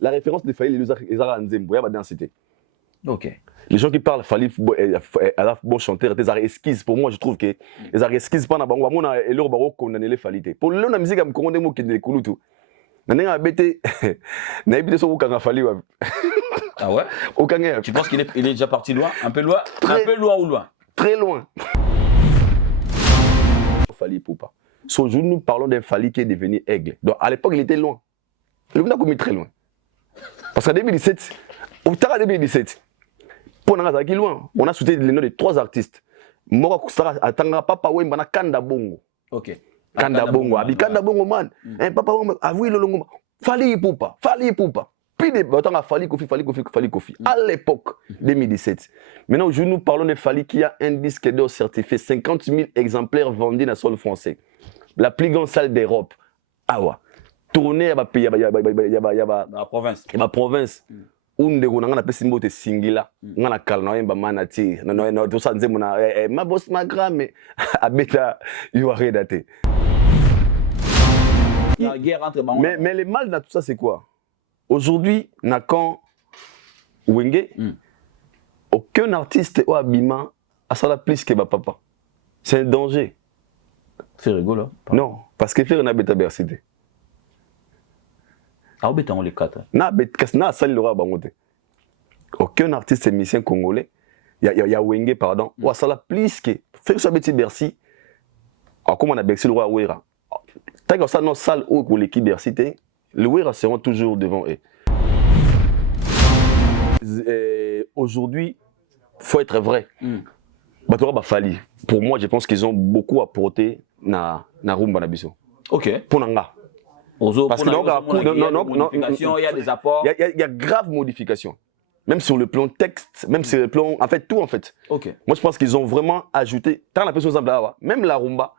la référence de Fali, les Ara Nzembo, il y a dans cité. Ok. Les gens qui parlent Fali, bon chanteur, des arts esquisses, pour moi, je trouve que les arts esquisses, pas na bango, mon et leur baro condamné les Fali. Pour le la musique, am condamné mo qui ne kulutu. Nana abete, na ebite so ukanga Fali wa. Ah ouais? Ukanga. Tu penses qu'il est déjà parti loin? Un peu loin? Très, un peu loin ou loin? Très loin. Fali Poupa. So, nous parlons d'un Fali qui est devenu aigle. Donc à l'époque, il était loin. Le monde a commis très loin. Parce qu'en 2017, au Tara 2017, pour nous loin, on a soutenu les noms de 3 artistes. Mora Kusara Atanga Papa Wemba na Kanda Bongo. Ok. Kanda Bongo, Abi Kanda Bongo man. Papa Wemba, Avoué le Longo. Fali Poupa, Fali Poupa. Puis des bâtons Fali Kofi. À l'époque, 2017. Maintenant, aujourd'hui, nous parlons de Fali qui a un disque d'or certifié, 50 000 exemplaires vendus dans le sol français. La plus grande salle d'Europe. Ah ouais. Tourner à la province. Ma province. Où nous avons appelé Simbo de Singila. On a calmé un manati. Non, tout ça, nous avons ma boss, ma gramme, abeta, il y a daté. La guerre entre mais le mal dans tout ça, c'est quoi? Aujourd'hui, Nakan Wenge, aucun artiste ou abima a ça plus que ma papa. C'est un danger. C'est rigolo. Non, parce que faire une bêta bercité. Ah, bêta on les 4. Na sali le roi bangote. Aucun artiste musicien congolais, il y a Wenge pardon, ou a ça plus que faire ça bêta Bercy. Alors comment on a Bercy le roi Ouera. Tant que ça non salle ou pour l'équipe bercité. Les Ouera seront toujours devant eux. Aujourd'hui, il faut être vrai. Fali. Pour moi, je pense qu'ils ont beaucoup apporté na rumba na biso. Ok. Pour Nanga. Parce que il y a des apports. Il y a grave modification. Même sur le plan texte, même sur le plan. En fait, tout en fait. Ok. Moi, je pense qu'ils ont vraiment ajouté. Tant la personne même la rumba,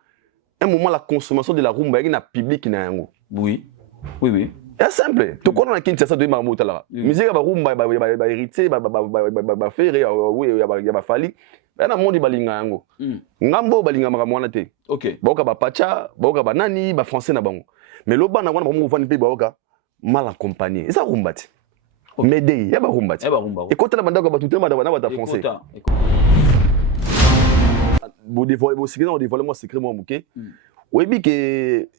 un moment, la consommation de la rumba, il y a un public qui n'a rien. Oui. C'est simple. Tout le monde a qui ça de marmotte là. Musique ba rumba ba hérité ba faire oui il y a Fali. Ben na monde balinga yango. Ngambo balinga makamwana te. OK. Boka ba pacha, boka ba nani ba français na bango. Mais lo bana wana ba mo vani pe boka mal accompagné. Et ça rumba ti. Médé, ya ba rumba ti. Et quand la banda ba tout le monde ba français. Bo dévoiler moi secret moi OK. Oui bi que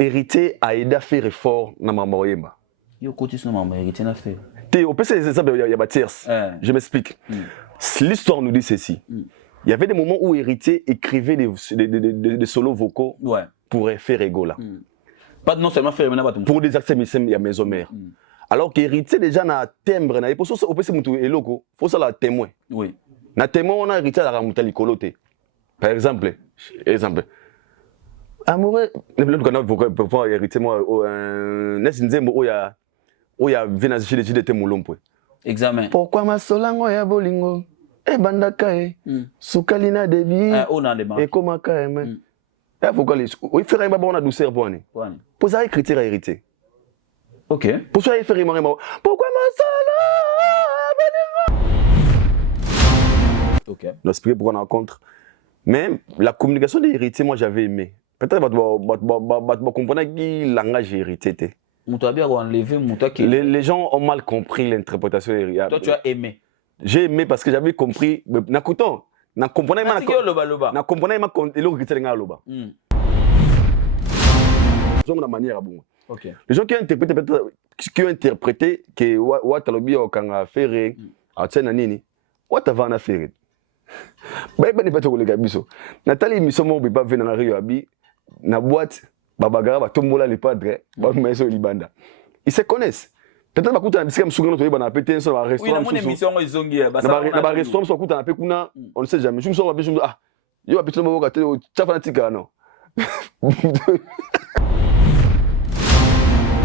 hérité a aidé à faire effort dans ma moyemba. Yo côté sur ma hérité n'a fait. Au PC c'est ça il y a tierce. Je m'explique. L'histoire nous dit ceci. Il y avait des moments où hérité écrivait des solos vocaux pour faire égola. Pas non seulement faire pour des accès il y a maison mère. Alors qu'hérité déjà na timbre na pour au PC mutu eloko, faut ça la témoin. Oui. Na témoin on a hérité à la ramuta likoloté. Par exemple. Amoureux, le canal pour pouvoir hériter moi n'est-ce nzembo oya vena chez les temulompo. Examen. Pourquoi ma solango ya bolingo e bandaka e sukalina debi et comment ka e pourquoi les oui faire un bon douceur pour ani. Pour ça critère à hériter. OK. Pour ça faire pourquoi ma solango bolingo. OK. L'esprit pour qu'on rencontre. Mais la communication des héritiers moi j'avais aimé. Peut-être que comprendre qui langage hérité. Les gens ont mal compris l'interprétation héritière. Toi tu as aimé. J'ai aimé parce que j'avais compris. Nakuton, na comprenait ma na comprenait ma héritier nga loba. Ils ont manière bon. OK. Les gens qui ont interprété que Watalobi okanga faire atena nini. Watava na faire. Ba ba ni pato kolega biso. Nathalie misomo be ba venir na Rio abi. Na boîte babagara ba tombola les padres ba meso libanda ils se connaissent peut-être ba kuta na bisika msukana to yeba na pété so ba restaurant oui na mon émission ezongi ba na restaurant so kuta na pe kuna on ne sait jamais je me so ba biso ah yo habitué mo ka tele tchafa tika non.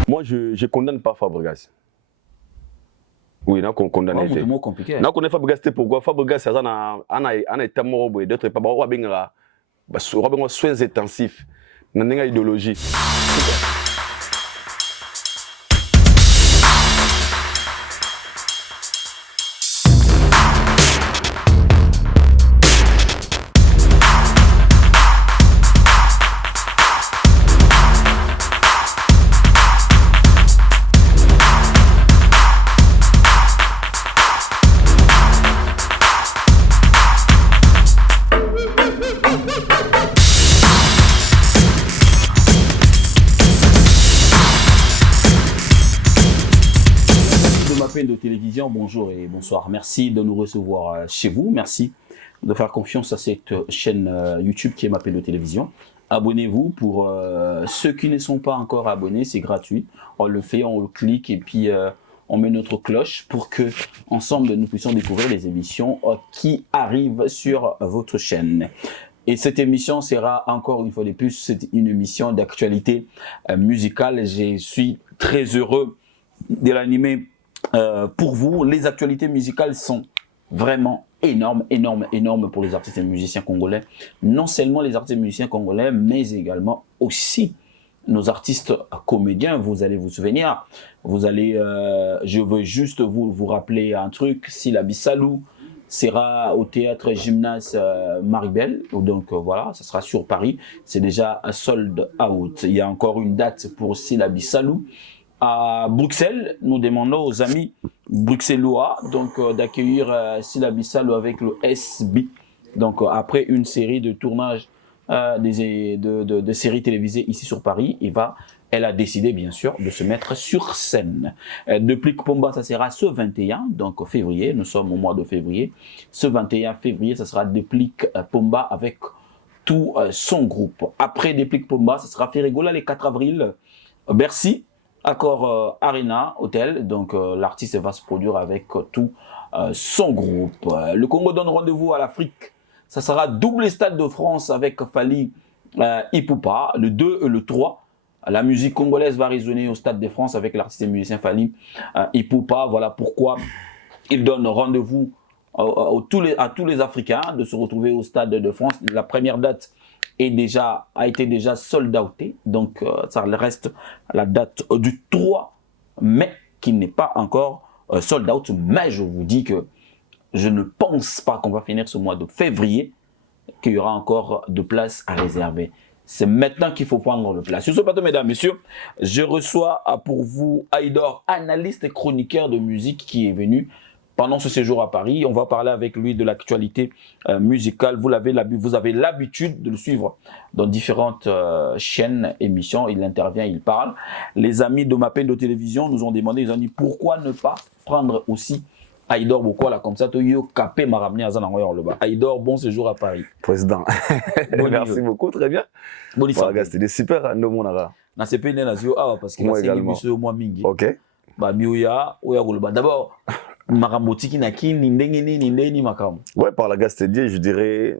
Moi je condamne pas Fabregas. Oui, na condamné. C'est trop compliqué. Na connaît Fabregas pourquoi Fabregas ça ana état morobo et d'autres pas ba wa bengara ba so ba soins intensifs. Dans une idéologie. Mapendo Télévision, bonjour et bonsoir. Merci de nous recevoir chez vous. Merci de faire confiance à cette chaîne YouTube qui est Mapendo Télévision. Abonnez-vous pour ceux qui ne sont pas encore abonnés, c'est gratuit. On le fait, on le clique et puis on met notre cloche pour que ensemble nous puissions découvrir les émissions qui arrivent sur votre chaîne. Et cette émission sera encore une fois de plus une émission d'actualité musicale. Je suis très heureux de l'animer pour vous. Les actualités musicales sont vraiment énormes pour les artistes et musiciens congolais. Non seulement les artistes et musiciens congolais, mais également aussi nos artistes comédiens. Vous allez vous souvenir, je veux juste vous rappeler un truc. Sylla Salou sera au théâtre Gymnase Maribel, donc voilà, ça sera sur Paris. C'est déjà un sold out. Il y a encore une date pour Sylla Salou à Bruxelles. Nous demandons aux amis bruxellois donc d'accueillir Sylla Salou avec le SB. Donc après une série de tournages de séries télévisées ici sur Paris, elle a décidé bien sûr de se mettre sur scène. Depuis Pomba, ça sera ce 21, donc février, nous sommes au mois de février. Ce 21 février, ça sera Déplique Pomba avec tout son groupe. Après Déplique Pomba, ça sera Ferregola le 4 avril, Bercy, Accor Arena Hotel. Donc l'artiste va se produire avec tout son groupe. Le Congo donne rendez-vous à l'Afrique. Ça sera double Stade de France avec Fally Ipupa, le 2 et le 3. La musique congolaise va résonner au Stade de France avec l'artiste et musicien Fally Ipupa. Voilà pourquoi il donne rendez-vous à tous les Africains de se retrouver au Stade de France. La première date a été déjà sold outée. Donc ça reste la date du 3 mai qui n'est pas encore sold out. Mais je vous dis que je ne pense pas qu'on va finir ce mois de février, qu'il y aura encore de place à réserver. C'est maintenant qu'il faut prendre le place. Sur ce plateau, mesdames, messieurs, je reçois pour vous Aïdor, analyste et chroniqueur de musique qui est venu pendant ce séjour à Paris. On va parler avec lui de l'actualité musicale. Vous avez l'habitude de le suivre dans différentes chaînes, émissions. Il intervient, il parle. Les amis de Mapendo Télévision nous ont demandé, ils ont dit pourquoi ne pas prendre aussi Aïdor Bokola, comme ça, tu capé m'a ramené à Zanangoyor le bas. Aïdor, bon séjour à Paris. Président. Merci beaucoup, très bien. Voilà, c'était super, no monara. Na c'est pas une nation parce que c'est émission moi mingi. OK. Ba bioya, oya goloba. D'abord, maramotiki na kini ndengeni makam. Ouais, par la gastédie, je dirais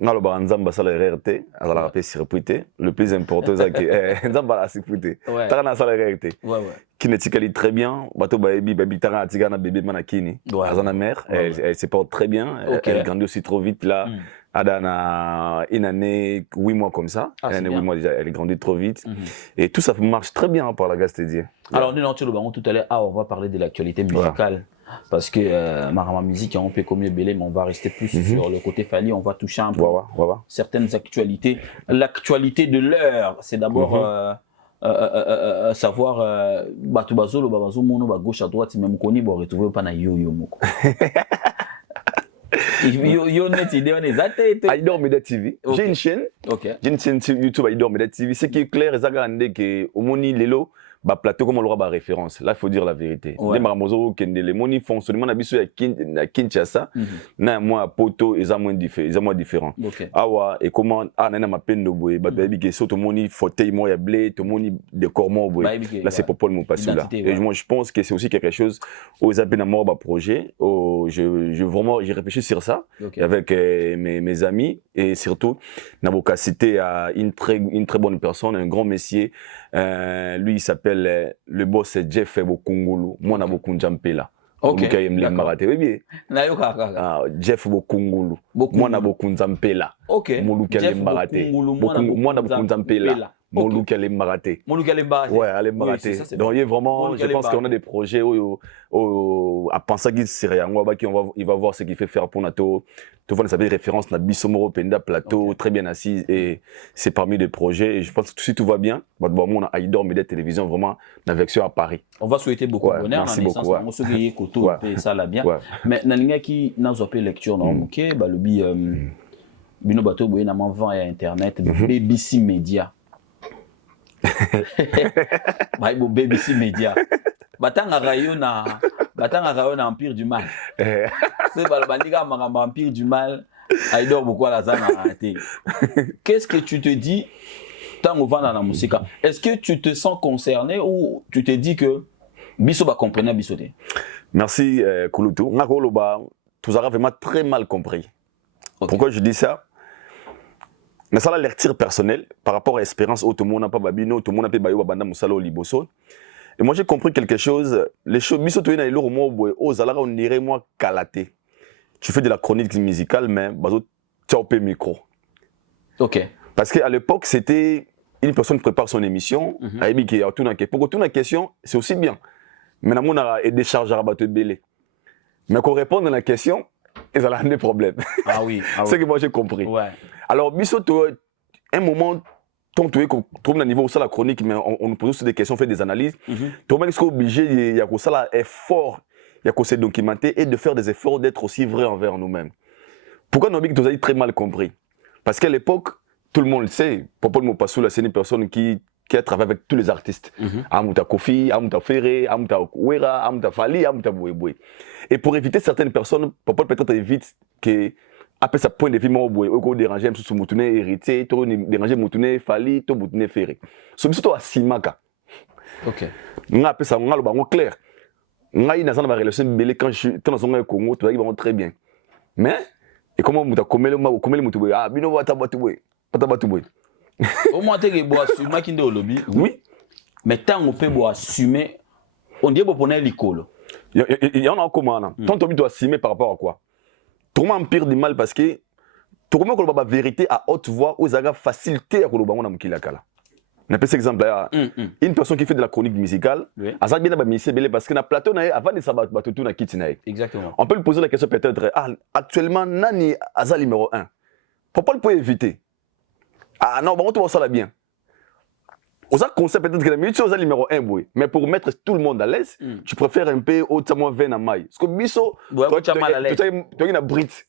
ngalo ba nzamba sala RRT, ala rapé sirpuité. Le plus important c'est que nzamba la sirpuité. Tara na sala RRT. Ouais. Qui netikali très bien, bato baebi babitara atika na bébé manakini. Azana mère, elle se porte très bien, elle grandit aussi trop vite là. Adana une année, 8 mois comme ça. Une année, 8 mois déjà, elle grandit trop vite. Et tout ça marche très bien par la gastédie. Alors nous tout à l'heure, on va parler de l'actualité musicale. Parce que Marama Musique, on peut comme Belé, mais on va rester plus sur le côté Fally, on va toucher un peu certaines actualités. L'actualité de l'heure, c'est d'abord savoir Batubazo, le Babazo, Mono, gauche à droite, même Koni, bon, retrouver pas na yo moko. Aïdor Media TV. J'ai une chaîne. J'ai une chaîne YouTube Aïdor Media TV. Ce qui est clair, c'est que au Moni Lelo, bah plateau comme on l'aura bah référence. Là, il faut dire la vérité. Les maramozo kende les moni fonctionnement na biso ya Kinshasa. Na moi poto ils ont moins différent. Awa et comment na Mapendo boy ba baby que so to moni fauteuil moi ya blé, to moni décor moi boy. Là c'est Popol mon passé là. Et moi je pense que c'est aussi quelque chose aux appels à mort bah projet. J'ai réfléchi sur ça avec mes amis et surtout Naboka cité à une très bonne personne, un grand messier. Lui il s'appelle le boss Jeff Bokungulu, moi na Bokunjampela. Ok. Jeff Bokungulu, moi na Bokunjampela. Ok. Jeff Bokungulu, moi na Bokunjampela. Moluka Lembarate. Ouais, Lembarate. Donc il est vraiment, je pense qu'on a des projets à penser qu'il serait il va voir ce qu'il fait faire pour Nato. Tu vois, ça s'appelle référence na Bissomoro Penda Plateau, très bien assis et c'est parmi les projets et je pense que si tout va bien, on a Aïdor Media Télévision vraiment la version à Paris. On va souhaiter beaucoup de bonheur. Merci beaucoup. On se dit Koto et ça là bien. Mais nalinga qui n'a pas lecture non OK, bah le bi bino bateau boye na m'envoie à internet BBC Media. Bah, BBC Media. Batanga rayo na Batanga un empire du mal. C'est Balbaliga empire du mal. Aïdor beaucoup à la zone arrêté. Qu'est-ce que tu te dis tant on va dans la musique? Est-ce que tu te sens concerné ou tu te dis que Bisso va comprendre Bisso? Merci Kouloutou. Ngakoloba, tu as vraiment très mal compris. Okay. Pourquoi je dis ça? Mais ça, l'air tir personnel par rapport à l'espérance, tout le monde n'a pas babino, tout le monde n'a pas bayo babanda musalo liboso. Et moi j'ai compris quelque chose. Les choses, Bisso tu es dans le moi au zalara on dirait moi kalaté. Tu fais de la chronique musicale, mais bazo tu as un micro. Ok. Parce qu'à l'époque c'était une personne qui prépare son émission, pour tout la question, c'est aussi bien. Mais on a des charges à rabattre belé. Mais qu'on réponde à la question, ils ont des problèmes. Ah oui. Ah c'est ce que moi j'ai compris. Ouais. Alors, Bisso, un moment, tant que tu trouves un niveau où ça la chronique, mais on nous pose aussi des questions, on fait des analyses. Tu es obligé, il y a que ça là effort, il y a que se documenter et de faire des efforts d'être aussi vrai envers nous-mêmes. Pourquoi nous avons très mal compris? Parce qu'à l'époque, tout le monde le sait, Popol Mopasoula, c'est une personne qui a travaillé avec tous les artistes. Amouta Kofi, Amouta Ferré, Amouta Ouera, Amouta Fali, Amouta Bouéboué. Et pour éviter certaines personnes, Popol peut-être évite que, après sa point de vue, moi, au déranger, sous Moutouné héritier, tu déranger Moutouné Fali, tu Moutouné Ferré. Ce qui est à Simaka. Ok. On a appelé ça, on a le clair. On a une relation belée quand je suis dans un Congo, tu vois, très bien. Mais, et comment on a commis le Moutoué? Ah, bino wa tabatoué. Patabatoué. Au moins, tu as assumé qu'il est au lobby. Oui. Mais tant on peut assumer, on dit qu'on est l'école. Il y en a comment là? Tant on doit assumer par rapport à quoi? Tout le monde pire du mal parce que tout le monde a la vérité à haute voix aux agas facilité à Kolobango na Mukilakala. On appelle cet exemple là. Une personne qui fait de la chronique musicale, a ça bien à ministère belé parce que na plateau na avant de sabat tout na kitinae. Exactement. On peut lui poser la question peut-être actuellement nani Aza numéro 1. Pourquoi le peut éviter? Ah non, bon, tu vois ça là bien. On a conseil peut-être que la minute c'est numéro 1, mais pour mettre tout le monde à l'aise, tu préfères un peu au moins 20 à maille. Parce que Bisso, tu as une brite.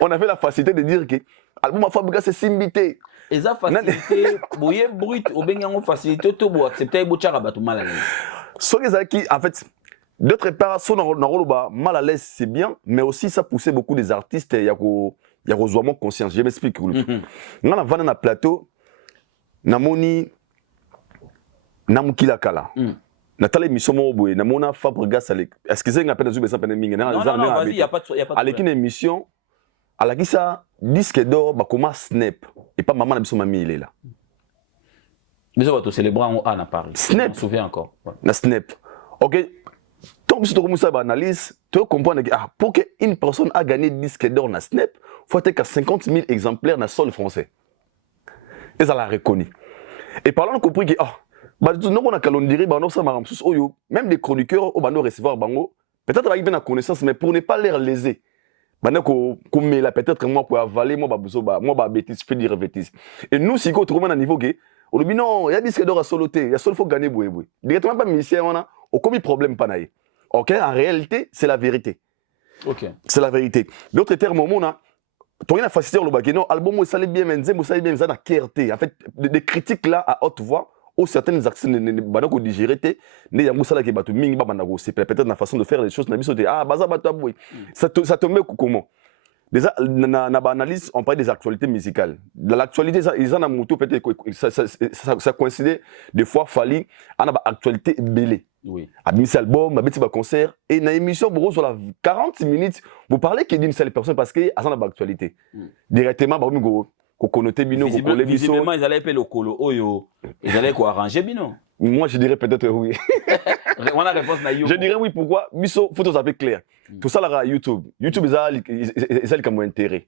On avait la facilité de dire que l'album Fabrica c'est Simbité. Et ça facilité, boye brut, ou bien on facilité tout boire, c'est peut-être bochara batou mal à l'aise. Ce qui en fait d'autre part son mal à l'aise c'est bien, mais aussi ça poussait beaucoup des artistes il y a vraiment conscience. Je m'explique. On a vendu un plateau namoni namukilakala. Nathalie Missomo Boy, Namona Fabrica Salek. Est-ce que c'est un appel de Zubé Mingue? Non, vas-y, il n'y a pas de avec une émission, à la ça disque d'or, bah comment Snap et pas maman Nabisson Mami il est là. Mais on va te célébrer en à Paris. Snap. Je me souviens encore. Na Snap. Ok. Tant que tu commences à analyser, tu comprends que pour qu'une personne a gagné disque d'or na Snap, il faut être 50 000 exemplaires dans le sol français. Et ça l'a reconnu. Et par là, on a compris que même des chroniqueurs au recevoir bango, peut-être avec une connaissance, mais pour ne pas les léser. Peut-être moi pour avaler, moi bêtise, je peux dire bêtise. Et nous, si on trouve un niveau que, on dit non, il y a des disques d'or à soloter, il y a seul faut gagner boué. Directement pas ministère, on a aucun problème pas naïe. Ok, en réalité, c'est la vérité. Ok. C'est la vérité. D'autres termes, on a tu as une facilité au Lobakino, album où ça allait bien, mais ça allait bien, ça n'a qu'érté. En fait, des critiques là à haute voix, ou certaines actions ne digérées, ne y'a moussa là qui batu mingi babanago, c'est peut-être la façon de faire les choses, n'a bisoté baza bataboui. Ça te met comment? Déjà, na analyse, on parle des actualités musicales. Dans l'actualité, ils en ont moutou peut-être ça coïncidait des fois Fali, on a actualité belée. Oui. À mis album, à petit concert et dans l'émission sur la 40 minutes, vous parlez que d'une seule personne parce que à ça n'a actualité. Directement bah vous connaissez bino, vous collez visiblement ils allaient appeler le colo oyo. Ils allaient quoi arranger bino. Moi je dirais peut-être oui. On a réponse naïve. Je dirais oui pourquoi biso faut tout ça clair. Tout ça là YouTube. YouTube ils ont comme intérêt.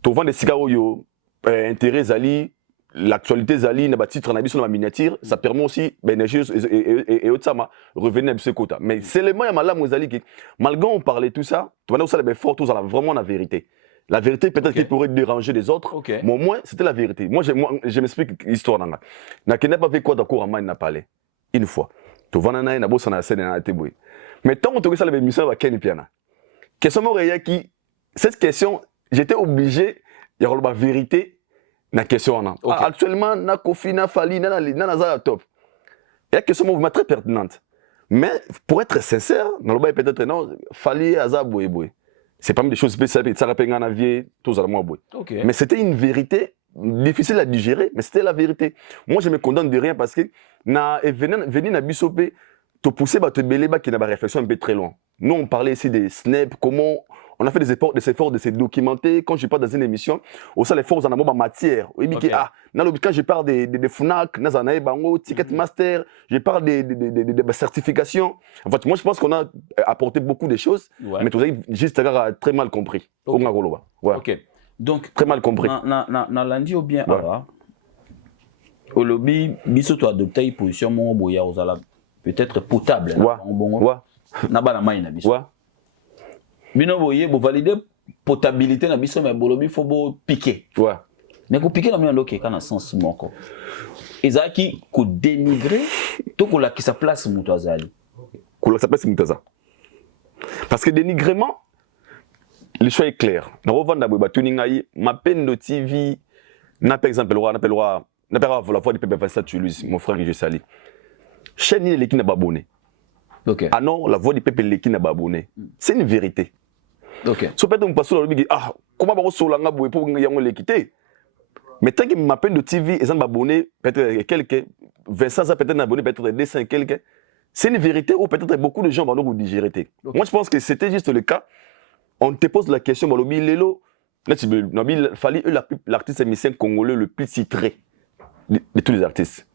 Tu vends des cigares yo intérêt zali l'actualité zali na titre na biso na miniature, ça permet aussi l'énergie et autre ça revenir à ce côté. Mais c'est le moyen malamu zali qui malgré on parlait tout ça, tu vois ça les fort tout ça vraiment la vérité. La vérité peut-être qui pourrait déranger les autres, mais au moins c'était la vérité. Moi je m'explique l'histoire là. Na qui n'a pas fait quoi d'accord à n'a parlé une fois. Tu vois na na bossa na scène na teboui. Mais tant on te ça les émissions avec Ken Piana. Question moréa qui cette question, j'étais obligé il y a la vérité na question là. Actuellement na Kofi na Fali na za top. Il y a une question très pertinente. Mais pour être sincère, dans le bail peut-être non, fallait azar boy boy. C'est pas même des choses spéciales, ça rappelle un avier, tout ça moi boy. Ok. Mais c'était une vérité difficile à digérer, mais c'était la vérité. Moi je me condamne de rien parce que na venir na bisopé te pousser ba te belé ba qui n'a pas réflexion un peu très loin. Nous on parlait ici des snaps, comment on a fait des efforts de se documenter. Quand je parle dans une émission, au sein les forces en amont en matière. Okay. Ah, quand je parle des FNAC, Nazanae Bango, Ticketmaster, je parle des certifications. En fait, moi je pense qu'on a apporté beaucoup de choses, mais tout ça, juste très mal compris. Okay. Ouais. Ok. Donc, très mal compris. Na lundi ou bien alors, au lobby, biso tu adopté une position mon boya aux ala peut-être potable. Ouais. Ouais. Na ba na mai na biso. Ouais. Bino boye bo valider potabilité na biso mais bolobi faut bo piquer. Ouais. Mais ko piquer na mi ndoke kana sens moko. Ezaki ko dénigrer to ko la ki sa place muto azali. Ko la sa place muto azali. Parce que dénigrement le choix est clair. Na revendre ba tuningai ma peine de TV na par exemple la voix du peuple Vincent Tulus, mon frère que je salue. Chaîne il est qui n'a pas abonné. OK. Ah non, la voix du peuple est qui n'a pas abonné. C'est une vérité. OK. So peut-être on passe sur le ah comment va sur langa boy pour yango l'équité. Mais tant que ma peine de TV et ça abonné peut-être quelques Vincent ça peut-être abonné peut-être 200 quelques. C'est une vérité ou peut-être beaucoup de gens vont nous digérer. Okay. Moi je pense que c'était juste le cas. On te pose la question balobi lelo fallait l'artiste émissien congolais le plus titré de tous les artistes.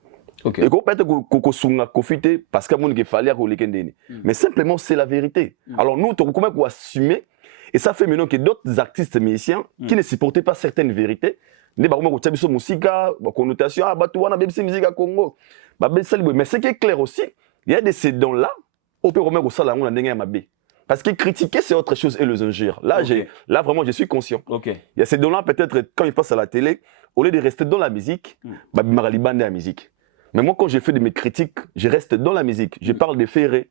Okay. Et qu'on peut-être qu'on sunga profiter parce qu'il y a fallait qu'on les mais simplement c'est la vérité. Alors nous comment qu'on assumer et ça fait maintenant que d'autres artistes musiciens qui ne supportaient pas certaines vérités ne ba comment ko musique connotation ah batu wana bebisi musique à Congo mais ce qui est clair aussi il y a de ces dons là au peut remettre au sala on a ndenge ya mabe. Parce que critiquer, c'est autre chose et les injures. Là, okay. Là vraiment, je suis conscient. Okay. Il y a ces dons-là, peut-être, quand ils passent à la télé, au lieu de rester dans la musique, bah, ils m'ont la musique. Mais moi, quand je fais de mes critiques, je reste dans la musique. Je parle des ferrés.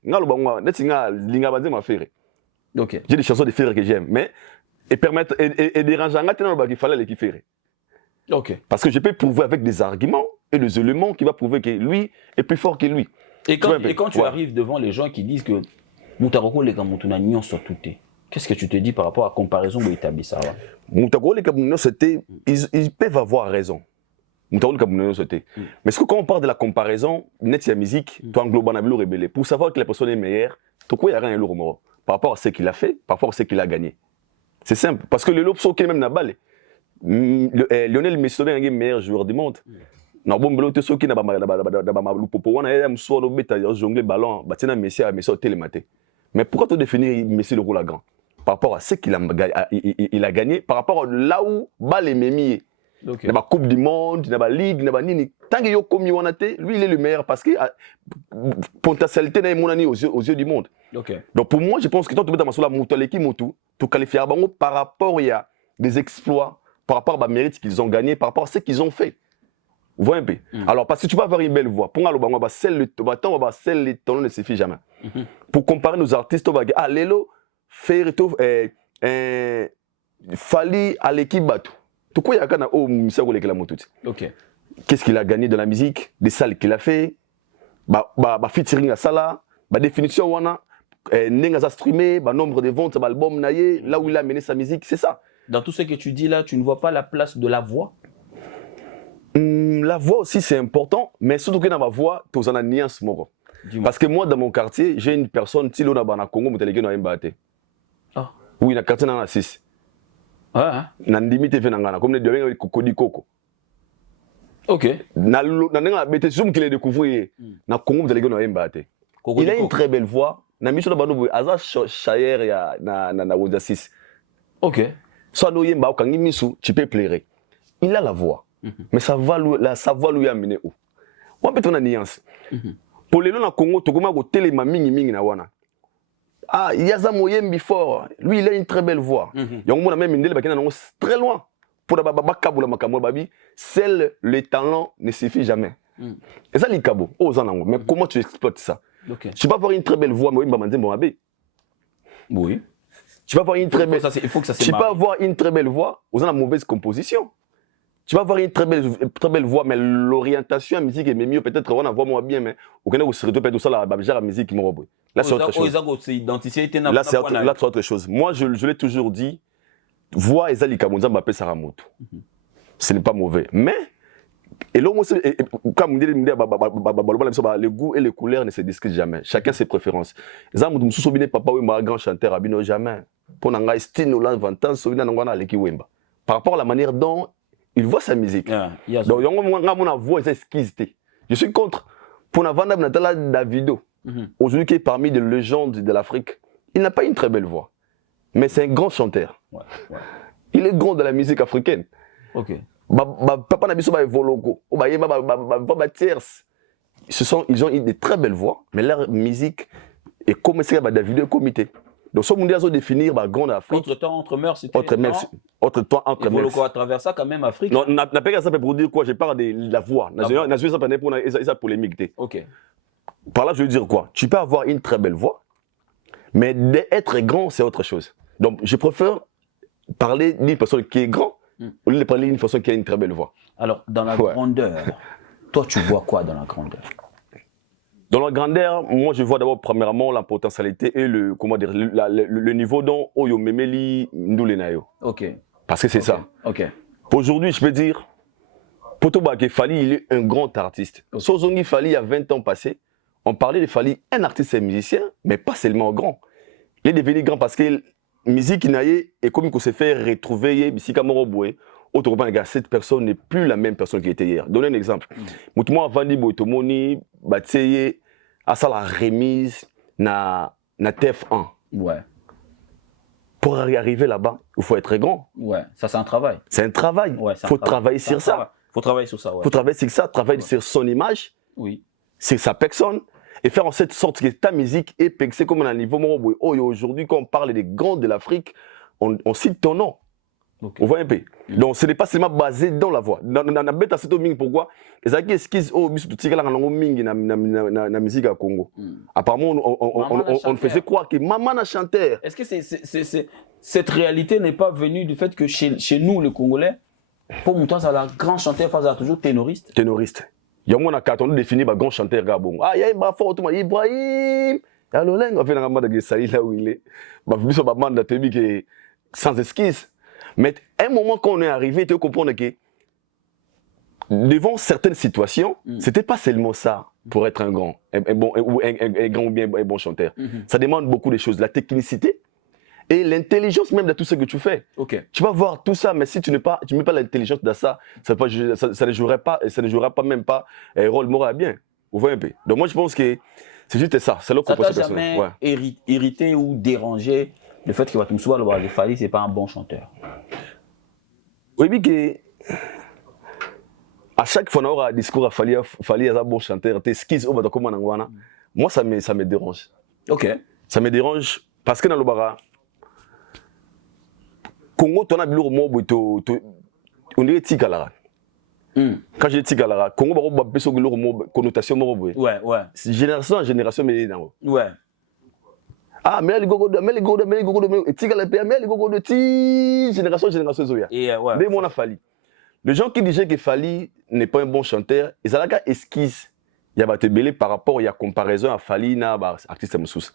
Okay. J'ai des chansons de ferrés que j'aime. Mais, et dérangeant, il fallait les ferrés. Okay. Parce que je peux prouver avec des arguments et des éléments qui vont prouver que lui est plus fort que lui. Et quand tu arrives devant les gens qui disent que qu'est-ce que tu te dis par rapport à la comparaison de l'établissement? Ils peuvent avoir raison. Mais est-ce que quand on parle de la comparaison, net la musique, toi en global, rebelle, pour savoir que la personne est meilleure, il y a rien par rapport à ce qu'il a fait, par rapport à ce qu'il a gagné. C'est simple. Parce que le Lopso qui est même Nabal, Lionel Messi est le meilleur joueur du monde. Na bombelo te soki na ba lupopo wana ya msolo beta jongle ballon batina Messi a Messi au télématé. Mais pourquoi tu définir Messi le rôle à grand par rapport à ce qu'il a gagné, par rapport à là où bat les mémiers. Okay. La Coupe du Monde, la Ligue, la Nini. Tant que Yokomi Wanate, lui il est le meilleur parce que potentialité n'est mon aux yeux du monde. Okay. Donc pour moi, je pense que quand tu mets dans la Moutoleki Moutou, tu qualifies par rapport à des exploits, par rapport à mérite qu'ils ont gagné, par rapport à ce qu'ils ont fait. Vous voyez un peu. Alors, parce que tu vas avoir une belle voix. Pour nous, celle le talent ne suffit jamais. Pour comparer nos artistes, on va dire, ah, Lelo, Ferreto, Fali, à l'équipe Batou. Tout quoi, il y a quand même qu'est-ce qu'il a gagné dans la musique, des salles qu'il a fait, featuring à Sala, définition, wana, nengaza streamé, nombre de ventes, album, là où il a mené sa musique, c'est ça. Dans tout ce que tu dis là, tu ne vois pas la place de la voix? La voix aussi c'est important, mais surtout que dans ma voix, tu as une nuance. Parce que moi dans mon quartier, j'ai une personne, Tilo na Congo, mais elle est Mbate. Ah. Oui, dans le quartier, dans la 6. Ah. Dans le limite, comme les deux, Cocody Coco. Ok. Dans le zoom qu'il a découvert, dans le Congo, elle est Mbate. Il a une très belle voix. Dans le mission de Banobo, Aza Chayer, na Woda 6. Ok. Soit nous yemba, quand il misu, tu peux pleurer. Il a la voix. Mais sa voix lui a amené où? On peut une nuance. Pour les gens au Congo, tu commences à téléma mingi na wana. Ah, il y a Zamoyem before. Lui, il a une très belle voix. Il y a un même indel bakina très loin. Pour la babakabula makambo babi, seul le talent ne suffit jamais. Et ça l'ikabo. Oh zanango. Mais comment tu exploites ça? Tu peux avoir une très belle voix, mais oui. Tu peux avoir une très belle. Il faut que ça se Tu peux avoir une très belle voix, aux une mauvaise composition. tu vas avoir une très belle voix, mais l'orientation à musique est mieux. Peut-être on a voix moins bien, mais au Canada, se retrouve tout ça, la musique qui m'a repris. Là, c'est autre chose. Là, c'est autre chose. Moi, je l'ai toujours dit, voix et Zalikamonza m'appelle Saramoto. Ce n'est pas mauvais. Mais, et là, comme on dit, le goût et les couleurs ne se discutent jamais. Chacun ses préférences. Papa ou un grand chanteur, abino jamais. Pour n'anga style nous l'entend, souvenir n'anga leki wemba. Par rapport à la manière dont il voit sa musique. Donc, mon voix est exquisite. Je suis contre. Pour n'avoir Davido, aujourd'hui qui est parmi les légendes de l'Afrique, il n'a pas une très belle voix. Mais c'est un grand chanteur. Il est grand de la musique africaine. Ok. Papa Nabiso ba Voloko, ils ont des très belles voix, mais leur musique est comme ça Davido est comité. Donc ce monde doit définir grand Afrique. Entre mœurs, c'était entre mœurs. Voloko à travers ça quand même Afrique. Non, n'a pas ça pour dire quoi, je parle de la voix. N'a ça pas pour ça polémique. OK. Par là je veux dire quoi? Tu peux avoir une très belle voix, mais d'être grand c'est autre chose. Donc je préfère parler d'une personne qui est grand. Au lieu de parler d'une personne qui a une très belle voix. Alors, dans la grandeur, toi, tu vois quoi dans la grandeur? Dans la grandeur, moi, je vois d'abord, premièrement, la potentialité et le niveau dont Oyo Memeli Ndoulenayo. Ok. Parce que c'est ça. Ok. Aujourd'hui, je peux dire, Potobake Fali, il est un grand artiste. Sozongi Fali, il y a 20 ans passés, on parlait de Fali, un artiste et musicien, mais pas seulement grand. Il est devenu grand parce que musique naïe et comme il s'est fait retrouver Bissika Moroboué, autre part, cette personne n'est plus la même personne qui était hier. Donnez un exemple. Moi, Vandi Botomoni, Batseye, à ça la remise na TF1. Ouais. Pour arriver là-bas, il faut être grand. Ouais, ça c'est un travail. C'est un travail. Il faut travailler sur ça. Il faut travailler sur ça. Il faut travailler sur ça, travailler sur son image, sur sa personne. Et faire en cette sorte que ta musique est pexée comme un niveau Moroboué. Aujourd'hui, quand on parle des grands de l'Afrique, on cite ton nom. Okay. Vous voyez un peu. Donc ce n'est pas seulement basé dans la voix. Dans la bête à cette ming, pourquoi? Les gens qui esquissent au bis de la ming na musique à Congo. Apparemment, on faisait croire que maman a chanté. Est-ce que cette réalité n'est pas venue du fait que chez nous, les Congolais, pour mon temps, ça la grand chanteur face à toujours ténoriste? Ténoriste. Il y a un carton défini par grand chanteur Gabon. Ah, il y a un fort Ibrahim. Il y a l'Oleng, on fait la gamme de Sali là où il est. Bah, bande de sans esquisse. Mais à un moment quand on est arrivé, tu comprends que devant certaines situations, c'était pas seulement ça pour être un grand, un grand ou bien un bon chanteur. Ça demande beaucoup de choses, la technicité et l'intelligence même de tout ce que tu fais. Okay. Tu vas voir tout ça, mais si tu mets pas l'intelligence dans ça, ça ne jouera pas même pas un rôle moral bien. Vous voyez un peu. Donc moi je pense que c'est juste ça, c'est l'autre composition personnelle. Ça t'a jamais irrité ou dérangé le fait que Batumsoua le Fali c'est pas un bon chanteur? Oui, mais que à chaque fois qu'on aura un discours à Fali est un bon chanteur, t'es skis au bas comme Nangwana. Moi ça me dérange. OK. Ça me dérange parce que dans le bara Congo ton abilo mo boto on dirait Tikalara. Quand je dis Tikalara, Congo baro ba beso gilo mo connotation mo boy. Ouais. Génération en génération mais dans. Ouais. Ah mais les gogo Tikala pe mais les gogo de ti génération zoya. Et ouais. Dès mon a Fali. Les gens qui disaient que Fali n'est pas un bon chanteur, ils ont la esquisse. Il y a batebele par rapport il y a comparaison à Fali na artiste Moussous.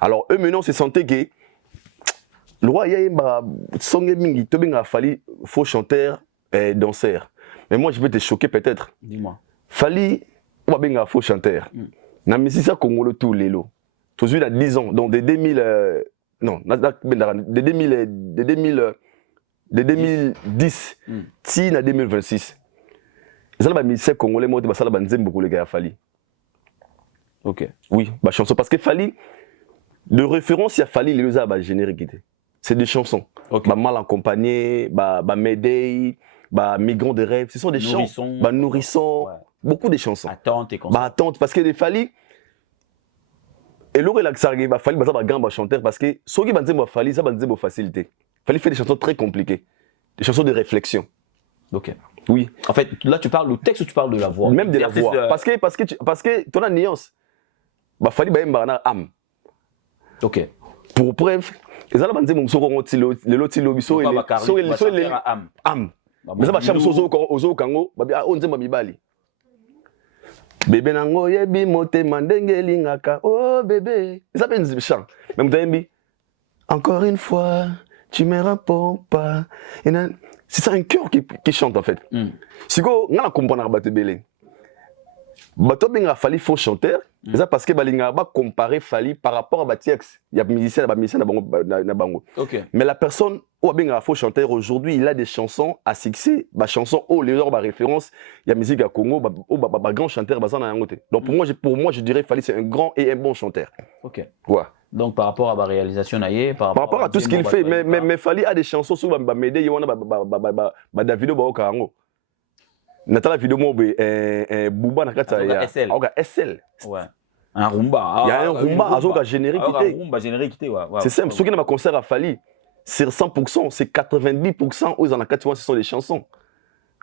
Alors eux maintenant se sentaient que le roi, il y a un song mingi, tu as Fali, faux chanteur et danseur. Mais moi, je vais te choquer peut-être. Dis-moi. Fali, on va bien un faux chanteur. Na misisa Congolo tout l'élo. Tout de 10 ans, donc de 2000, non, de 2010, si na 2026. Ça la misisa Congolais, moi, ça la banzem beaucoup les gars Fali. Ok. Oui, bah chanson parce que Fali, de référence, il y a Fali les a générique. C'est des chansons. Okay. Bah, mal accompagné, bah Mayday, bah Migrants de rêve. Ce sont des chansons. Bah Nourrisson. Ouais. Beaucoup de chansons. Attente et comme ça. Bah attente, parce que les Fali. Et l'autre, il a que bah Fali, bah ça va grand chanteur parce que ceux qui vont Fali, ça va dire facilité. Fali fait des chansons très compliquées. Des chansons de réflexion. Ok. Oui. En fait, là, tu parles du texte ou tu parles de la voix? Même de la voix. Parce que tu as une nuance. Bah Fali, bah il y a une âme. Ok. Pour preuve. Et ça, les autres, ils ont âme. Mais ça va chambre ozo kango babi ah on nzemba mibali. Bébé nango yebi motema ndenge lingaka oh bébé. Ça peut une chant. Même t'as encore une fois tu me réponds pas. C'est ça un cœur qui chante en fait. Si go ngana comprendre ba te belé. Bato benga Fally faux chanteur, c'est parce que balinga ba comparer Fally par rapport à Batiex. Il y a musicien na bango. OK. Mais la personne ou benga faux chanteur aujourd'hui, il a des chansons à succès, ba chansons oh les ba référence, il y a musique à Congo, ba grand chanteur bazana yangote. Donc pour moi je dirais Fally c'est un grand et un bon chanteur. OK. Ouais. Donc par rapport à la réalisation naie par rapport à tout ce qu'il fait mais Fally a des chansons sur ba m'aider yona ba Davido ba okango. Natala vidéo mo Bouba na kata ya oka SL. Ouais. Un rumba. Il y a un rumba azoka générique un rumba générique ouais. C'est simple, ceux qui n'ont pas concert à Fally, c'est 100%, c'est 90% où ils en ont 80 ce sont des chansons.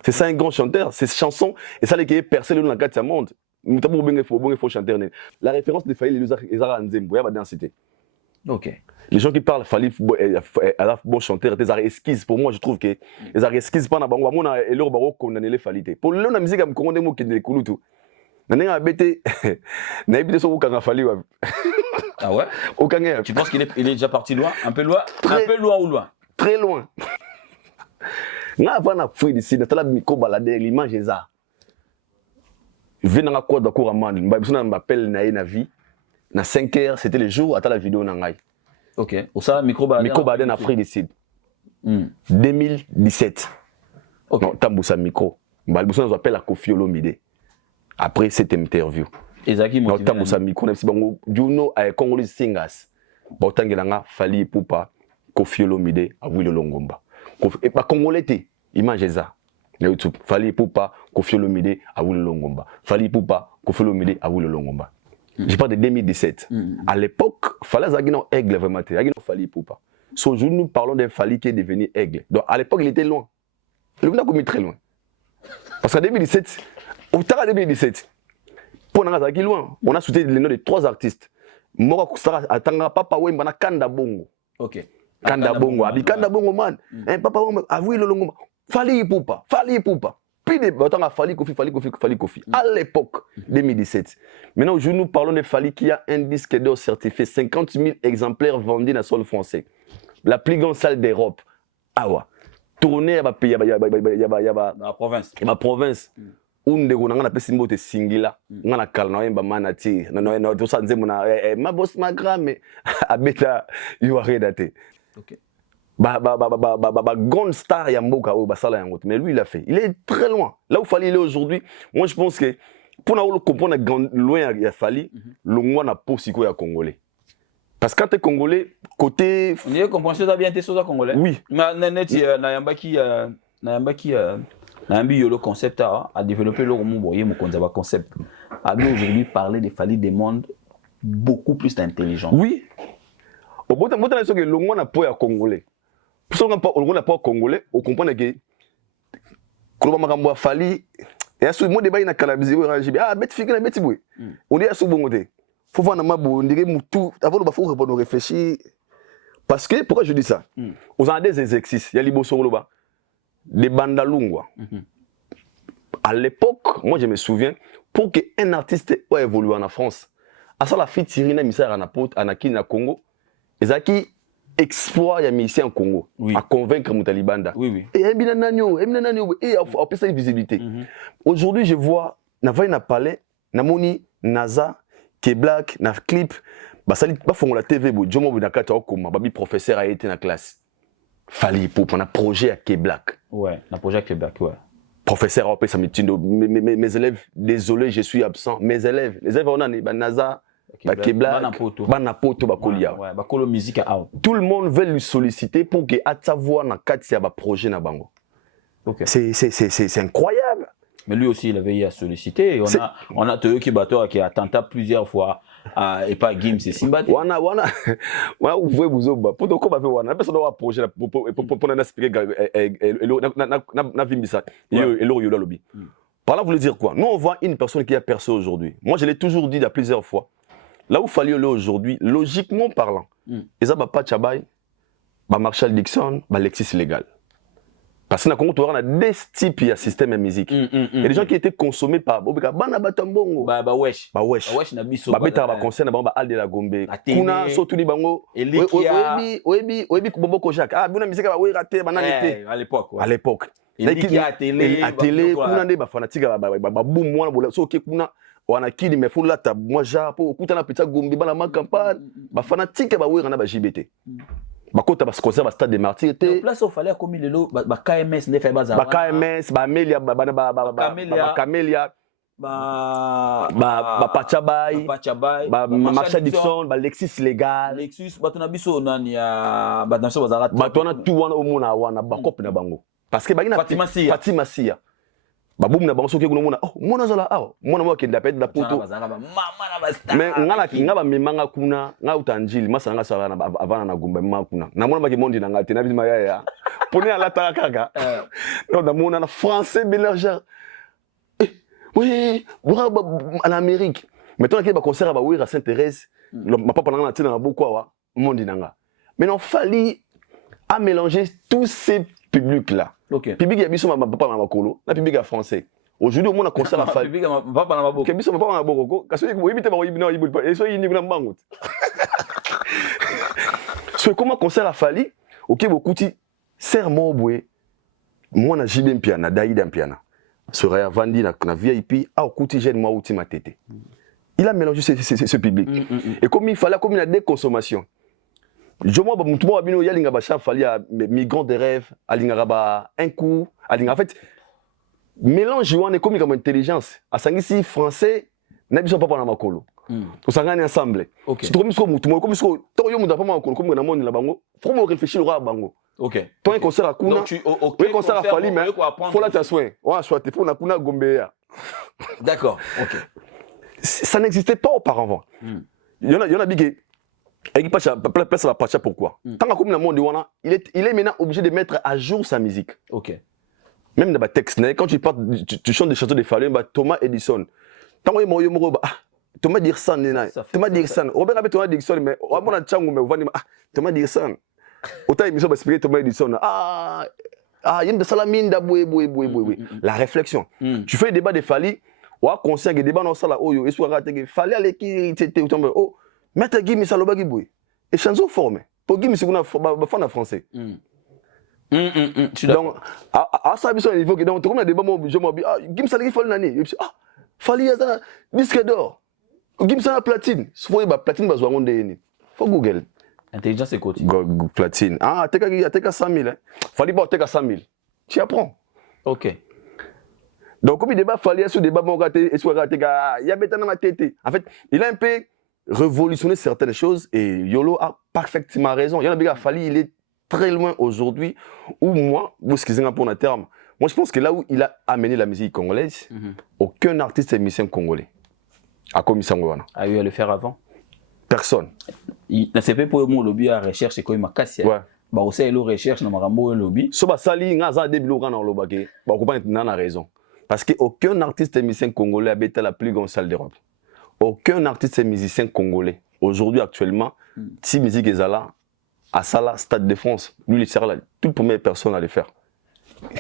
C'est ça un grand chanteur, c'est chansons et ça les qui est percé dans la carte monde. Nous t'avons bien faut chanter. La référence de Fally les a Nzembo, il y a densité. OK. Les gens qui parlent Fally à la bon chanteur, des arrêts esquisses pour moi je trouve que les arrêts esquisses pas na bango mona et leur baro condamner les Fally. Pour le la musique am Congo ndemo ki de kulutu. Nanga bete na ebite so ukanga Fally wa. Ah ouais? Ukanga. Tu penses qu'il est déjà parti loin? Un peu loin? Un peu loin ou loin? Très loin. Nga vana fui d'ici na tala miko balader l'image eza. Venanga quoi d'accord amande, mbabisona m'appelle na vie. Na 5h, c'était le jour à la vidéo nangai. OK. Au ça micro baden Afrique du Sud. 2017. OK. Non, tambousa micro. Mbabisona nous appelle à Koffi Olomide. Après cette interview. Ezaki motivé. Non, tambousa micro na bango Juno ay Congolese singers. Ba otangelanga Fally Ipupa, Koffi Olomide, Awilo Longomba. Et ba congolais té, image ça. Na YouTube, Fally Ipupa, Koffi Olomide, Awilo Longomba. Fally Ipupa, Koffi Olomide, Awilo Longomba. Je parle de 2017. À l'époque, Fally Zagino aigle vraiment. Fally Ipupa. Ce jour, nous parlons d'un Fally qui est devenu aigle. Donc à l'époque, il était loin. Il a commis très loin. Parce qu'en 2017, au temps de 2017, pour nous loin, on a soutenu les noms de 3 artistes. Mora Kusara atanga Papa Wemba na Kanda Bongo. OK. Kanda Bongo, abi Kanda Bongo man. Papa Wemba Awilo Longomba. Fally Ipupa, Fally Ipupa. Puis des bâtons à Fally Kofi. À l'époque, 2017. Maintenant, aujourd'hui, nous parlons de Fally qui a un disque d'or certifié, 50 000 exemplaires vendus dans le sol français. La plus grande salle d'Europe. Ah ouais. Tourner à la province. Ma province. Unde kuna ngana pesi mbote singila. Ngana kalna yemba manati. Na to sa nzemo na ma boss ma grame abeta you are redate. OK. Grande star Yamboka ou Basala Yangot. Mais lui, il a fait. Il est très loin. Là où Fally il est aujourd'hui, moi je pense que pour nous comprendre loin il a Fally, le moins n'a pas si quoi à Congolais. Parce que quand tu es Congolais, côté. On dirait qu'on pense que tu as bien été sur Congolais. Oui. Mais Nayambaki le concept a développé le concept. A bien aujourd'hui parler de Fally demande beaucoup plus d'intelligence. Oui. Au bout d'un moment, le moins n'a pas à Congolais. Si on n'a pas Congolais, on comprend que quand on a Fally, et à ce moment débat il a calabisé, ah bête fille na bête boui. On dit à ce moment là, faut voir na mabo, on dirait tout avant de faut répondre réfléchir parce que pourquoi je dis ça? On a des exercices, il y a liboso loba, des bandalungwa. À l'époque, moi je me souviens, pour qu'un artiste évolue en France, à ça la fille Tirina Missa Anaki na Congo, ezaki exploit ya musicien en Congo à convaincre Moutalibanda. Oui. Et et à passer une visibilité. Aujourd'hui, je vois Navaï na palais, Namoni, Naza, K-Black, na clip, basali ba fongo la TV bo jomo na kata okoma babi professeur a été na classe. Fally Ipupa na projet à K-Black. Ouais, na projet à K-Black, ouais. Professeur a ça mes élèves, désolé, je suis absent. Mes élèves, les élèves on a Naza Banapoto bakolia. Ouais, bakolo musique à tout le monde veut lui solliciter pour que à savoir na katia ba projet na bango. OK. C'est incroyable. Mais lui aussi il avait eu à solliciter. On a Toyo Kibato qui a tenté plusieurs fois et pas Gims c'est Simbate. Wana vous voyez buzoba pour ko ba fait wana personne doit projet pour na expliquer na vimbisa et lo yola lobby. Par là vous voulez dire quoi? Nous on voit une personne qui a percé aujourd'hui. Moi je l'ai toujours dit plusieurs fois. Là où Fally est aujourd'hui, logiquement parlant, ils ont pas Tchabay, Marshall Dixon, Lexis Légal. Parce que dans Congo, tu as deux types de système de musique. Il y a des gens qui étaient consommés par Bana Batambongo. Wesh. Wesh na biso. Beta ba concert na ba Al de la Gombe. Kuna sotu li bango. Oebi Kubombo Jacques. Ah, buna musique ba we raté banalité. À l'époque. À l'époque. Eliki à télé, kuna nde ba fanatique ba boom mwana bola. So ke kuna wana kili me fula ta moi ja po kuta na peta Gombe bana ma campagne. Ba fanatique ba we rana ba JBT. Bakota bas concert ba stade des martyrs te place il fallait comme lelo ba KMS ne fait baza ba KMS ba Amelia ba Camélia ba Pachabay ba Marsha Dixon ba Lexus Légal Lexus batona biso nani ya batona biso bazara batona tout wana omona wana ba cop na bango parce que bagina Fatima Sia ba boum na bango soki kuno mona oh mona zala aw mona mo kenda pete da poto mais ngaba memanga kuna nga utanjili masanga sala na avana na gumba memanga kuna na mona ba mondi na ngate na bizima ya poni ala taka non na mona na français Bélanger oui en Amérique maintenant qu'il ba concert ba oui à Sainte-Thérèse ma papa na tina na bokwa mondi nanga mais non fallait à mélanger tous ces publics là. Okay. Public ya biso ma papa na makolo, na public ya français. Aujourd'hui au monde a concert à Fali. Public papa na maboko. Que biso papa na boko, kasi ko yibite ba yibina yibul pa. Et so yini kuna mbango. So comment concert à Fali? OK beaucoup ti serment boué. Moi na JB Mpiana, Daïda Mpiana. Soraya Vandi na VIP, a okuti jeune moi outi ma tête. Il a mélangé ce public. Et comme il fallait comme une déconsommation. Je moi tout moi bino yalinga ba chef fali à migrants de rêve alinga ba un coup alinga en fait mélange on est comme intelligence à sangisi français na biso papa na makolo to sangani ensemble c'est comme ça mutu comme ça to yo mutu papa makolo comme na monde la bango faut me réfléchir le bango OK toi un concert à kuna oui concert à fali mais faut la ta soin on a soit pour na kuna gombe ya d'accord OK ça n'existait pas auparavant il y en a big et place va partir pourquoi tant que comme le monde il est maintenant obligé de mettre à jour sa musique. OK. Même dans le texte quand tu parles tu chantes des chansons de Fallon Thomas Edison. Tant que moi Thomas Dirson Thomas Dirson. Robert avait Thomas Dirson mais on a changu mais on Thomas Dirson. Autant il me semble expliquer Thomas Edison. Il y a de salamine d'aboué. La réflexion. Tu fais des débats de Fali, ou à conseil des débats dans ça là oh et soit raté Fali aller qui c'était oh Maître Guy Saloba Giboui. Et chanson formée. Pour Guy Missouna, fan français. Donc, à ça, il faut que donc, on a des moments où je m'habille. Guy Saloba Giboui, nani. Ah, Fali Yazana, disque d'or. Guy Saloba platine. Soit il platine, il va se faut Google. Intelligence et côté. Platine. Ah, t'as 100 000. Fali pas, t'as 100 000. Tu apprends. OK. Donc, comme il débat, Fali, ce débat, mon gars, et soit raté, il y a bétana ma tête. En fait, il a un peu révolutionner certaines choses et Yolo a parfaitement raison. Il y en a bien Fali, il est très loin aujourd'hui où moi, vous excusez-moi pour un terme, moi je pense que là où il a amené la musique congolaise, aucun artiste et musicien congolais a commis ça. A eu à le faire avant? Personne. Il n'a pas pour le lobby à recherche et quoi il m'a cassé. Ouais. Bah aussi il recherche dans Marambo lobby. So ba sali ngaza début dans le baguette. Bah on n'a pas raison. Parce que aucun artiste et musicien congolais a été la plus grande salle d'Europe. Aucun artiste et musicien congolais, aujourd'hui, actuellement, si musique est là, à Sala, Stade de France, lui, il sera la toute première personne à le faire.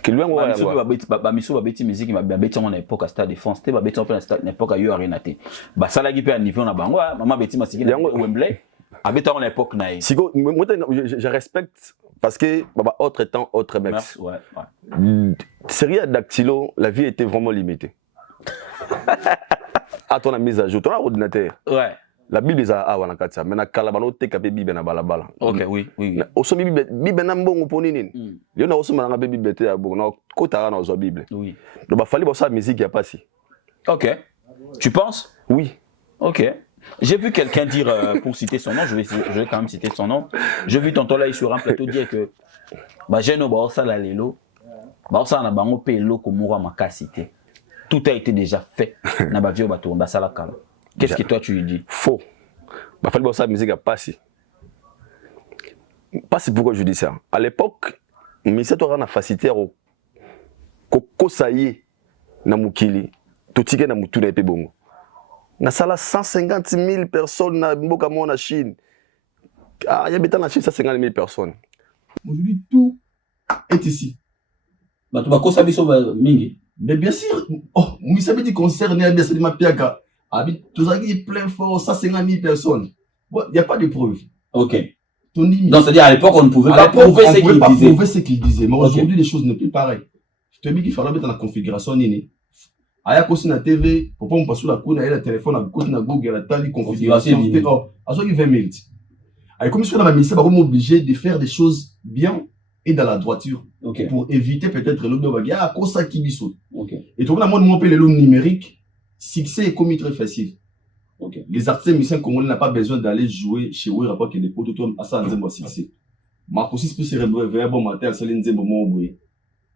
Que lui, on va voir. Bamiso, babeti musique, babeti en époque à Stade de France, babeti en époque à Yo Arena. Bah, ça l'a guipé à niveau na bango, maman beti masiki na Wembley, babeti en époque na. Sigo, moi, je respecte parce que, bah, autre temps, autre mec. Ouais. Série à Dactylo, la vie était vraiment limitée. À ton mise à jour, ton ordinateur. Ouais. La Bible est à Wanakatsa, mais na kalabano te kape Bible na balabala. OK, oui. Oso Bible na mbongo ponini. Yo na oso na Bible te ya bongo na kotara na oso Bible. Oui. Donc ba fali bossa musique ya passi. OK. Tu penses? Oui. OK. J'ai vu quelqu'un dire pour citer son nom, je vais quand même citer son nom. J'ai vu tonton là sur un plateau dire que ba jeno ba osa la lelo. Ba osa na bango pe loko mura makasité. Tout a été déjà fait. Qu'est-ce que toi tu lui dis? Faux. Il fallait que ça musique a passé. Pas pourquoi je dis ça. À l'époque, mais c'est toi qui as facilité au kosaye na mukili, totike na mutu na epé bongo. Na sala 150 000 personnes na mboka mo na Chine. Ah, il y a bétan na Chine 150 000 personnes. Aujourd'hui tout est ici. Bah tu vas quoi biso mingi. Mais bien sûr, oh, vous savez du concert, il y a des Piaka. Habite, tous les plein fort, 150 000 personnes. Il n'y a pas de preuves. Ok. Donc, c'est-à-dire, à l'époque, on ne pouvait pas prouver ce qu'il disait. Mais aujourd'hui, les choses ne sont plus pareilles. Je te dis qu'il fallait mettre dans la configuration nini. Aya kosi na TV, pour pas me passer la cour, na téléphone, na côté na Google, la tali configuration. Oh, à 20 minutes. Aya comme si on a ministère, on est obligé de faire des choses bien et dans la droiture. Okay. Pour éviter peut-être le lobby. Ah, kosa kibiso. Et tout le monde a le lot numérique. Succès est commis très facile. Okay. Les artistes musiciens congolais n'ont pas besoin d'aller jouer chez eux rapport que les prototypes à ça en disant succès. Marco 6 peut se réveiller bon matin à Céline Zembo Moué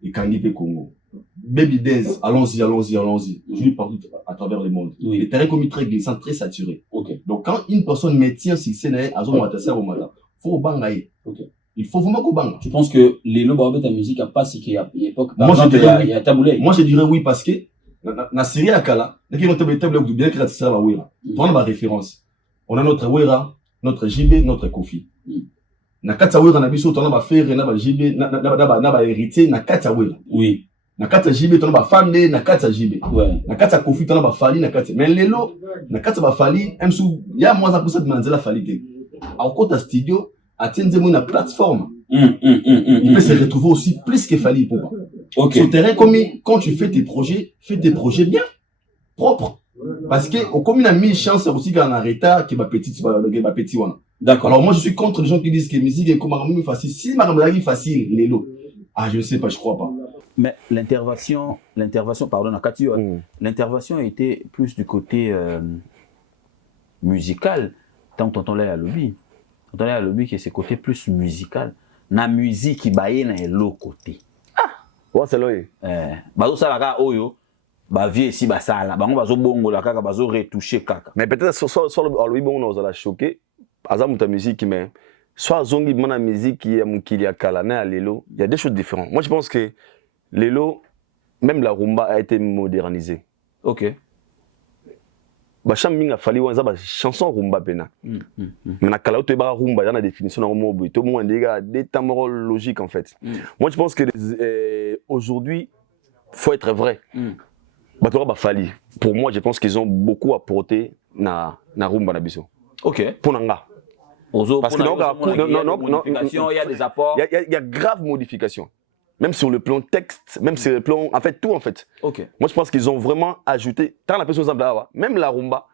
et Kangipe Congo. Baby dance, allons-y. Je lui parle à travers le monde. Oui. Les terrains commis très glissants, très saturés. Okay. Donc quand une personne maintient succès à son matin, c'est au matin. Faut bangayer. Okay. Il faut vraiment qu'on bang. Tu penses que les lobes de ta musique a pas ce qu'il y a l'époque? Moi je dirais Taboulé. Moi je dirais oui parce que na série Akala, dès qu'il y a une table de bien créatif ça va Wera. On a ma référence. On a notre Wera, notre JB, notre Kofi. Na kata Wera na biso on a faire na ba JB na ba héritier na kata Wera. Oui. Na kata JB on a ba famille na kata JB. Ouais. Na kata Kofi on a ba Fali na kata. Mais lelo na kata ba Fali emsu ya moi ça pour ça de manzela Fali te. En côté studio atteindre une plateforme. Il peut se retrouver aussi plus que Fali Poupa. Okay. Sur terrain, quand tu fais tes projets bien, propres. Parce que, au commun, il y a 1000 chances aussi qu'on arrête qui va petit. D'accord. Alors, moi, je suis contre les gens qui disent que la musique est comme un facile. Si ma musique est facile, les lots. Ah, je ne sais pas, je crois pas. Mais l'intervention, pardon, Nakati, l'intervention a été plus du côté musical. Tant qu'on entend à lobby. On entend à lobby que c'est côté plus musical. La musique qui baille dans l'autre côté. Ouais, c'est là. Bazo salaka oyo, ba vie ici ba sala, ba on bazo bongo la kaka bazo retoucher kaka. Mais peut-être soit le bon on a choqué. Azam ta musique mais soit zongi mana musique qui est mukili ya kala na lelo, il y a des choses différentes. Moi je pense que lelo même la rumba a été modernisée. OK. Ba chamminga fali wanza ba chanson rumba pena. Mais na kala to ba rumba dans la définition na mo boy to mo ndega des temps logique en fait. Moi je pense que aujourd'hui faut être vrai. Ba to ba fali. Pour moi je pense qu'ils ont beaucoup apporté na rumba na biso. OK. Pour nanga. Parce que non, il y a des apports. Il y a grave modification. Même sur le plan texte, même sur le plan, en fait, tout en fait. Okay. Moi, je pense qu'ils ont vraiment ajouté, tant la personne même la rumba,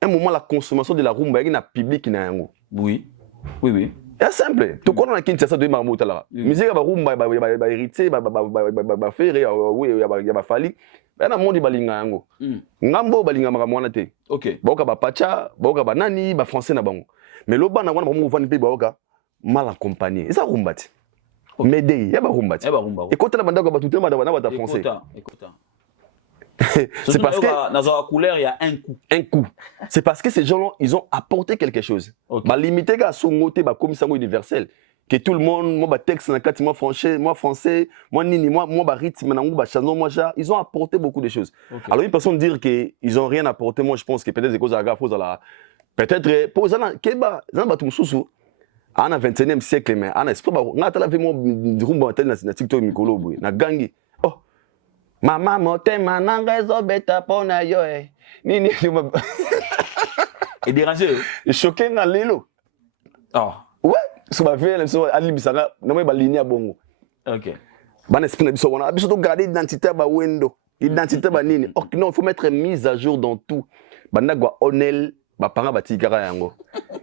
un moment, la consommation de la rumba, il y a un public qui n'a rien. Oui. C'est simple. Tout le monde a une question de marmotte là. Musique, la rumba, il va hériter, il va faire, oui, il va falloir. Il y a un monde qui va linga. Ngambo, il va linga maramouana te. Ok. Baoka ba pacha, baoka ba nani, ba français na bango. Mais l'autre, on a vraiment ouvert pays baoka mal accompagné. Et ça rumba. Mais il y a pas rumba. Et quand on a bandé ba tout le monde va français. Écoute. C'est parce que dans la couleur il y a un coup. C'est parce que ces gens-là ils ont apporté quelque chose. Ba limité ga songoté ba comme ça universel. Que tout le monde moi ba texte na kati moi français, moi nini moi ba rythme na ba chanson moi ja, ils ont apporté beaucoup de choses. Okay. Alors une personne dire que ils ont rien apporté, moi je pense que peut-être c'est cause à gafo za la peut-être pour ça keba za ba tout susu. En 21e siècle mais en espoir ba ngata la vemo rumba tel na TikTok mikolo boy na gangi. Oh. Mama motema nanga ezobeta pona yo nini et dérangé et choqué na lelo. Oh. Ouais, so ba vele so ali bisanga na mo ba ligne bongo. OK. Ba na spina biso wana biso to garder identité ba wendo, identité ba nini. Oh non, il faut mettre mise à jour dans tout. Banda gwa onel ba panga batikara yango.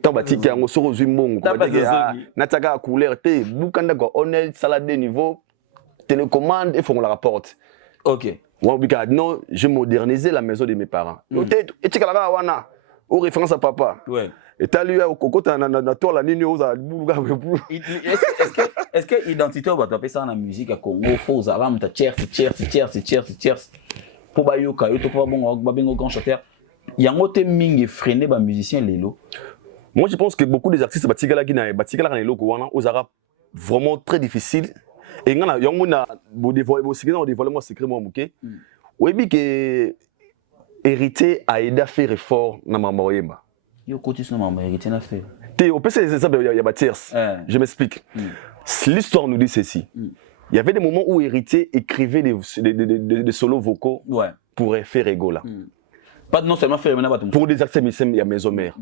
Tant batika yango so ozwi mbongo ko ba na taka couleur te bukanda gwa onel salade de niveau télécommande et faut qu'on la rapporte. OK. Non, je modernisais la maison de mes parents. Et tu as wana au référence à papa. Ouais. Et tu as lu au coco na toi la nini oza est-ce que identité on va taper ça dans la musique à Congo faut alarme ta tierce pour bayoka yo to pas bon ba bengo grand chanteur yango te mingi freiner ba musicien lelo. Moi je pense que beaucoup des artistes batikala na lelo wana ozara vraiment très difficile. Et ngana yango na bo dévoiler moi secret moi muké. Webi que hérité a aidé à faire effort na mama oyemba. Yo côté sur mama hérité na fait. Te au PC c'est ça il y a tierce. Je m'explique. L'histoire nous dit ceci. Il y avait des moments où Héritier écrivait des solos vocaux pour faire Egola. Pas non seulement faire maintenant pour des accès il y a maison mère.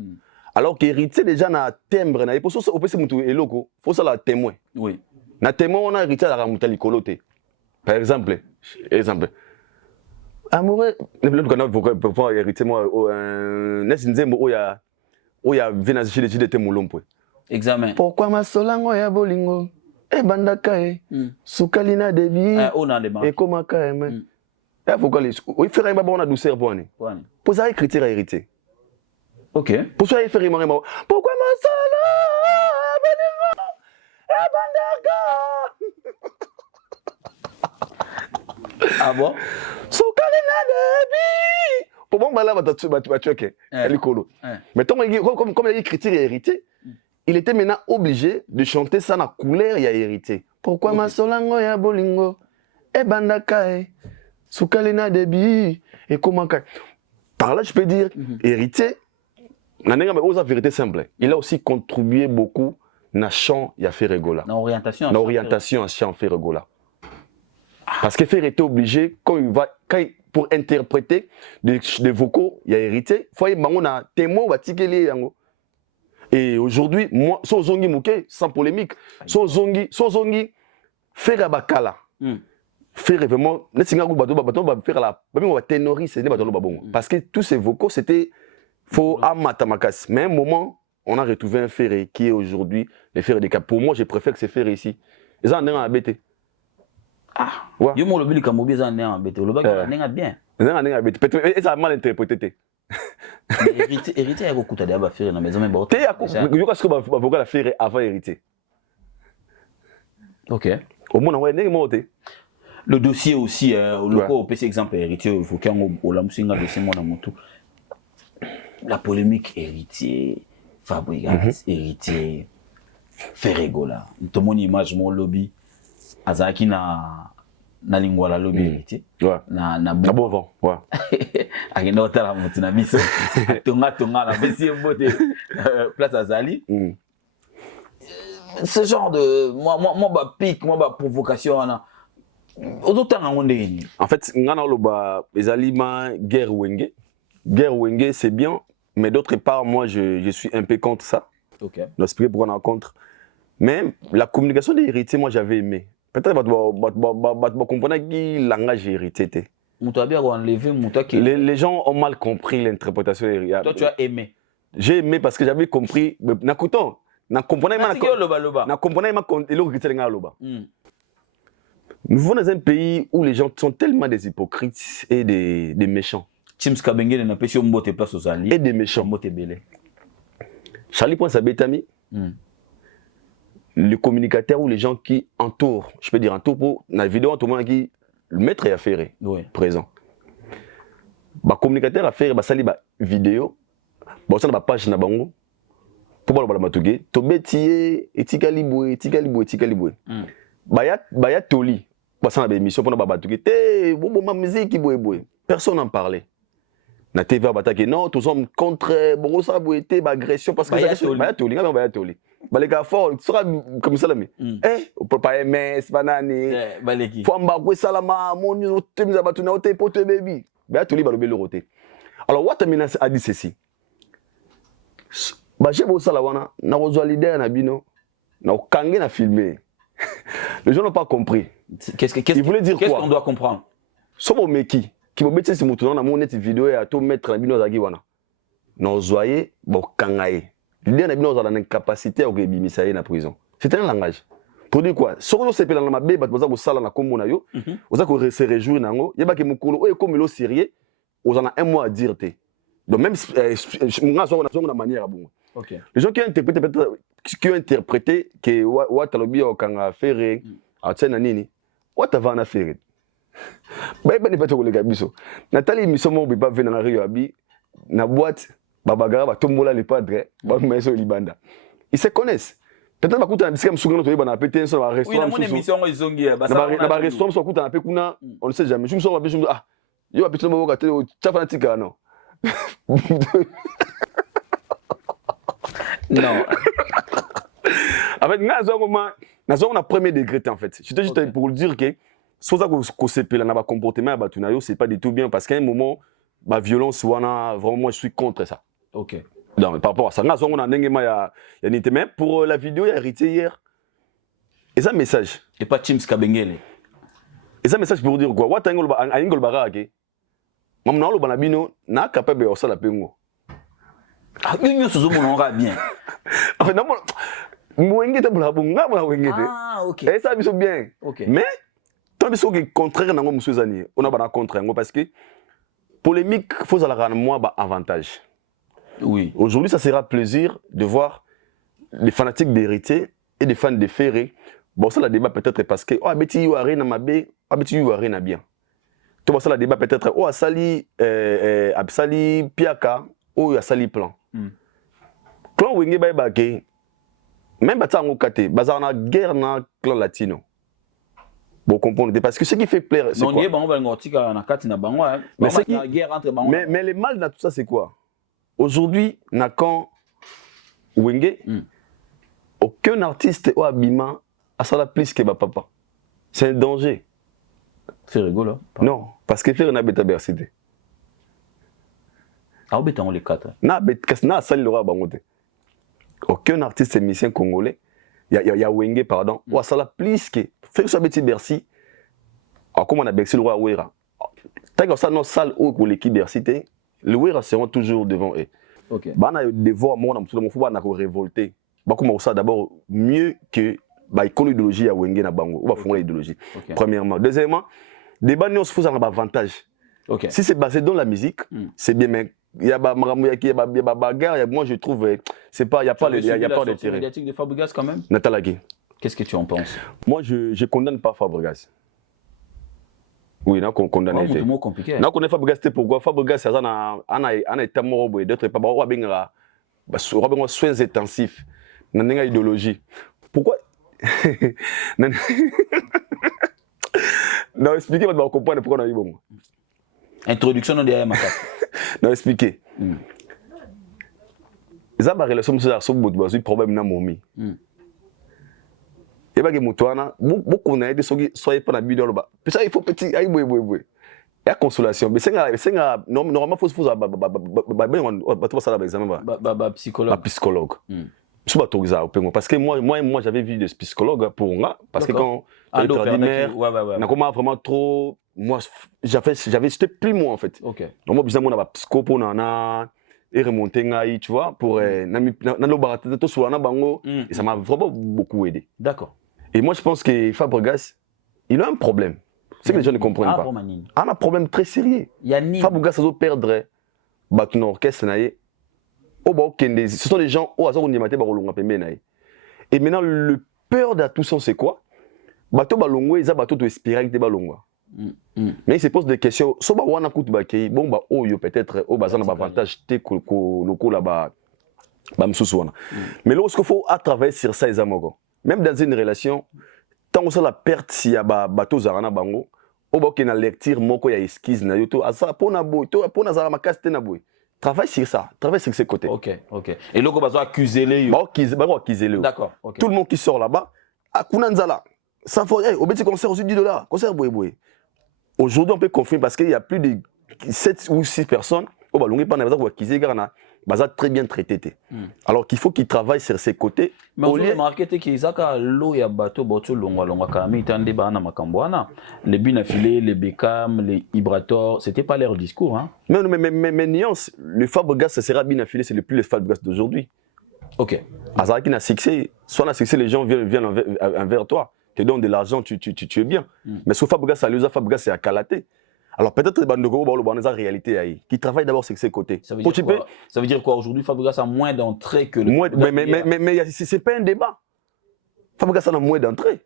Alors qu'Héritier déjà na timbre na pour ça au PC mutu eloko, faut ça la témoin. Oui. Na témoin on a Héritier la ramuta likolote. Par exemple, amoureux, le qu'on a pour Héritier moi nest nzembo oya vina zile zile te mulompo. Examen. Pourquoi ma solango ya bolingo e bandaka e sukalina debi e komaka e mais il faut que il fait un bon douceur pour ani. Pour ça écrire Héritier. OK. Pour ça il fait vraiment pourquoi ma solango e bandaka. Ah bon? Sukalina debi. Pour moi là va tu OK. Elle colo. Mais comme il écrit Héritier, il était maintenant obligé de chanter ça dans la couleur il y a Héritier. Pourquoi ma solango ya bolingo e bandaka e sukalina debi et comment par là je peux dire Héritier la vérité simple, il a aussi contribué beaucoup na chant ya fait Regola. Na orientation à chant fait Regola. Parce que Fer était obligé pour interpréter des vocaux il y a Héritier, faut y bango na témoin ba tikeli yango. Et aujourd'hui, moi, Sozongi Mouké, sans polémique, Sozongi, faire bakala. Faire vraiment, faire la ténoriste, parce que tous ces vocaux, c'était faux à Matamakas. Mais à un moment, on a retrouvé un ferré qui est aujourd'hui le ferré des Cap. Pour moi, je préfère que c'est ferré ici. Ils en ont un bêté. Ah, ouais. Yo, le billet, comme ils en ont un bêté. Le bac, ils en ont bien. Ils en ont un bêté. Peut-être ils ont mal interprété. Héritier a beaucoup d'abord faire dans la maison mais bon. Tu sais que avocat la faire avant Héritier. OK. Au moins on est monté. Le dossier aussi le au PC exemple Héritier il faut qu'on la musinga dossier mon amoto. La polémique Héritier Fabregas Héritier Ferregola. Tout mon image mon lobby azaki na lingua la lobby Héritier. Na bon vent, ouais. Agenda otala mutu na biso. Tonga la besi mbote place Azali. Ce genre de moi ba pique, moi ba provocation na autant en fait, ngana loba ezali ma guerre wenge. Guerre wenge c'est bien, mais d'autre part moi je suis un peu contre ça. OK. J'explique pourquoi on est contre. Mais la communication des héritiers moi j'avais aimé. Peut-être que comprendre qui langage héritier était. Les gens ont mal compris l'interprétation héritière. Toi tu as aimé. J'ai aimé parce que j'avais compris. Nakuton, na comprenait ma Nous vivons dans un pays où les gens sont tellement des hypocrites et des méchants. Chims Kabengele n'a pas si on botte place aux alliés. Et des méchants. Charlie Point Sabetami. Le communicateur ou les gens qui entourent, je peux dire entourent pour la vidéo tout le monde qui le maître est affairé présent. Bah communicateur affairé bah sali bah vidéo bah ça na page na bango pour ba matugé to betier etikali boy bah ya toli bah ça na émission pour na batugé té bon ma musique boy personne n'en parlait. Na TV batake non tous sommes contre bon ça boy té bah agression parce que bah ya toli bah les gars fort sera comme ça là mais on peut pas aimer c'est banani faut mbakwe salama moni no temza batu na ote pote baby bah toli ba le roté alors Watamina a dit ceci bah j'ai beau ça là wana na ozwa leader na bino na okange na filmer les gens n'ont pas compris il voulait dire quoi qu'est-ce qu'on doit comprendre sobo meki qui mobetse si mutu na monete vidéo ya to mettre na bino zaki wana na ozwaye ba kangaye l'idée n'a pas une capacité à rebimisa na prison. C'est un langage. Pour dire quoi? Si on se fait dans ma bébé, vous avez ça na comme na yo, vous avez se réjouir nango, yeba ke mukolo e comme lo sérieux, vous en a un mois à dire té. Donc même nga so na manière bon. OK. Les gens qui ont interprété que Watalobi okanga ferré, a tsena nini? Watava na ferré. Ba ne pas to le gabiso. Nathalie misomo be pas venir na Rio abi na boîte Babagara va tombola les padres, libanda. Ils se connaissent. Peut-être que tu as dit que tu as pété un restaurant. Oui, la émission ils ont dit bah restaurant so kuta na pe kuna, on ne sait jamais. Je me sens ah, yo apito mo ka te fanatika non. Non. Avec ngazo comment on a premier degré en fait. J'étais juste pour dire que c'est ça qu'on s'est pris dans comportement à Tunayo, c'est pas du tout bien parce qu'à un moment, la violence, vraiment, moi je suis contre ça. Ok. Donc, par rapport à ça, on a mais pour la vidéo, il y a hérité hier. Et ça, message. Et pas Chims Kabengele. Et ça, message pour dire quoi? What angol barake? Mamna lo banabino na capable de la pengo. Ah, nous sommes bien. En fait, non, ah, ok. Et ça, c'est bien. Ok. Mais, tant que c'est contraire, on a contre parce que polémique, il faut avoir un avantage. Oui. Aujourd'hui, ça sera plaisir de voir les fanatiques d'héritier et des fans de Ferré. Bon, ça, le débat peut-être parce que, oh, Abeti Youare na mabe, Abeti Youare na bien. Tout ça, le débat peut-être, oh, Asali, Absali, Piaka, oh, Asali Plan. Clan Wenge Baibake, même Batango Kate, Bazar na guerre na clan latino. Bon, comprenez, parce que ce qui fait plaire, c'est quoi? Mais le mal dans tout ça, c'est quoi? Aujourd'hui, na quand Wenge, aucun artiste ou abima a ça la plus que papa. C'est un danger. C'est rigolo. Non, parce que faire une bêta bercité. Ah, on les quatre. Aucun artiste musicien congolais, il y a Wenge, pardon, ou a ça la plus que faire ça bêta Bercy. Alors, comme on a Bercy le roi Ouera. Tant que ça, nos salles ou l'équipe Bercité, le Ouera seront toujours devant eux. Ok. On a des voix, moi, on a révolté. Comme ça, d'abord, mieux que l'idéologie à Wenge na Bango. On va faire l'idéologie. Premièrement. Deuxièmement, débat nous faut avoir un avantage. Si c'est basé dans la musique, c'est bien, mais il y a des bagarres, moi je trouve c'est pas, il y a pas d'intérêt. Médiatique de Fabregas quand même. Natalaki. Qu'est-ce que tu en penses? Moi je condamne pas Fabregas. Oui, non, qu'on condamne. C'est mot compliqué. Non, qu'on est Fabregas, c'est pourquoi Fabregas, c'est un état mort et d'autres pas on va soins intensifs. Dans une idéologie. Pourquoi? Non, expliquez, vous comprendre pourquoi on a eu bon. Introduction de derrière ma carte. Non, expliquez. Ça va relation sur un problème dans mon et bien que mutuana beaucoup na été soyez pas na bidon là ça il faut petit aïe boy il y a consolation mais c'est normalement faut ça l'examen psychologue parce que moi j'avais vu des psychologues pour moi parce que quand j'étais ordinaire n'a comment vraiment trop moi j'étais plus moi en fait OK donc moi bizarrement on a psycho pour nana et remonter ngai tu vois pour na lo barato to sur na bango et ça m'a vraiment beaucoup aidé. D'accord. Et moi, je pense que Fabregas, il a un problème. C'est que les gens ne comprennent pas. Il a un problème très sérieux. Fabregas, il va perdre son orchestre. Ce sont des gens au hasard où ils et maintenant, le peur de tout ça, c'est quoi? Bateau balongo, ils ont bateau de espérer que balongo. Mais il se pose des questions. Si on a un coup de baquet, bon, peut-être, au bazar, on a un avantage là-bas. Mais lorsqu'il faut à travailler sur ça, même dans une relation, tant que la perte s'il y a bateau zarana bango, au bas qu'il y a lecture moko ya esquisse na yoto, asa pona boy, to pona zara makaste na boy. Travaille sur ça, travaille sur ces côtés. OK. Et là on va accuser les yo. Accuser les. D'accord. Tout le monde qui sort là-bas, à Kunanzala. Ça faut au petit concert aussi $10, concert boy. Aujourd'hui on peut confirmer parce qu'il y a plus de 7 ou 6 personnes au balongi pas na bazar accuser garana. Bazar très bien traité. Alors qu'il faut qu'il travaille sur ses côtés. Mais on a remarqué qu'ils ont l'eau et bateau longa quand ils bana makambwana les binafilés, les Beckham, les Ibrator, c'était pas leur discours hein. Mais nuance, le Fabregas ça sera binafilé, c'est le plus le Fabregas d'aujourd'hui. OK. Azar qui n'a succès, soit n'a succès les gens viennent envers toi, te donnent de l'argent, tu es bien. Mais ce Fabregas ça le Fabregas c'est à Calaté. Alors peut-être les Bandego ont une réalité qui travaille d'abord sur ses côtés. Ça veut dire quoi aujourd'hui? Fabregas a moins d'entrées que le. Mais c'est pas un débat. Fabregas a moins d'entrées.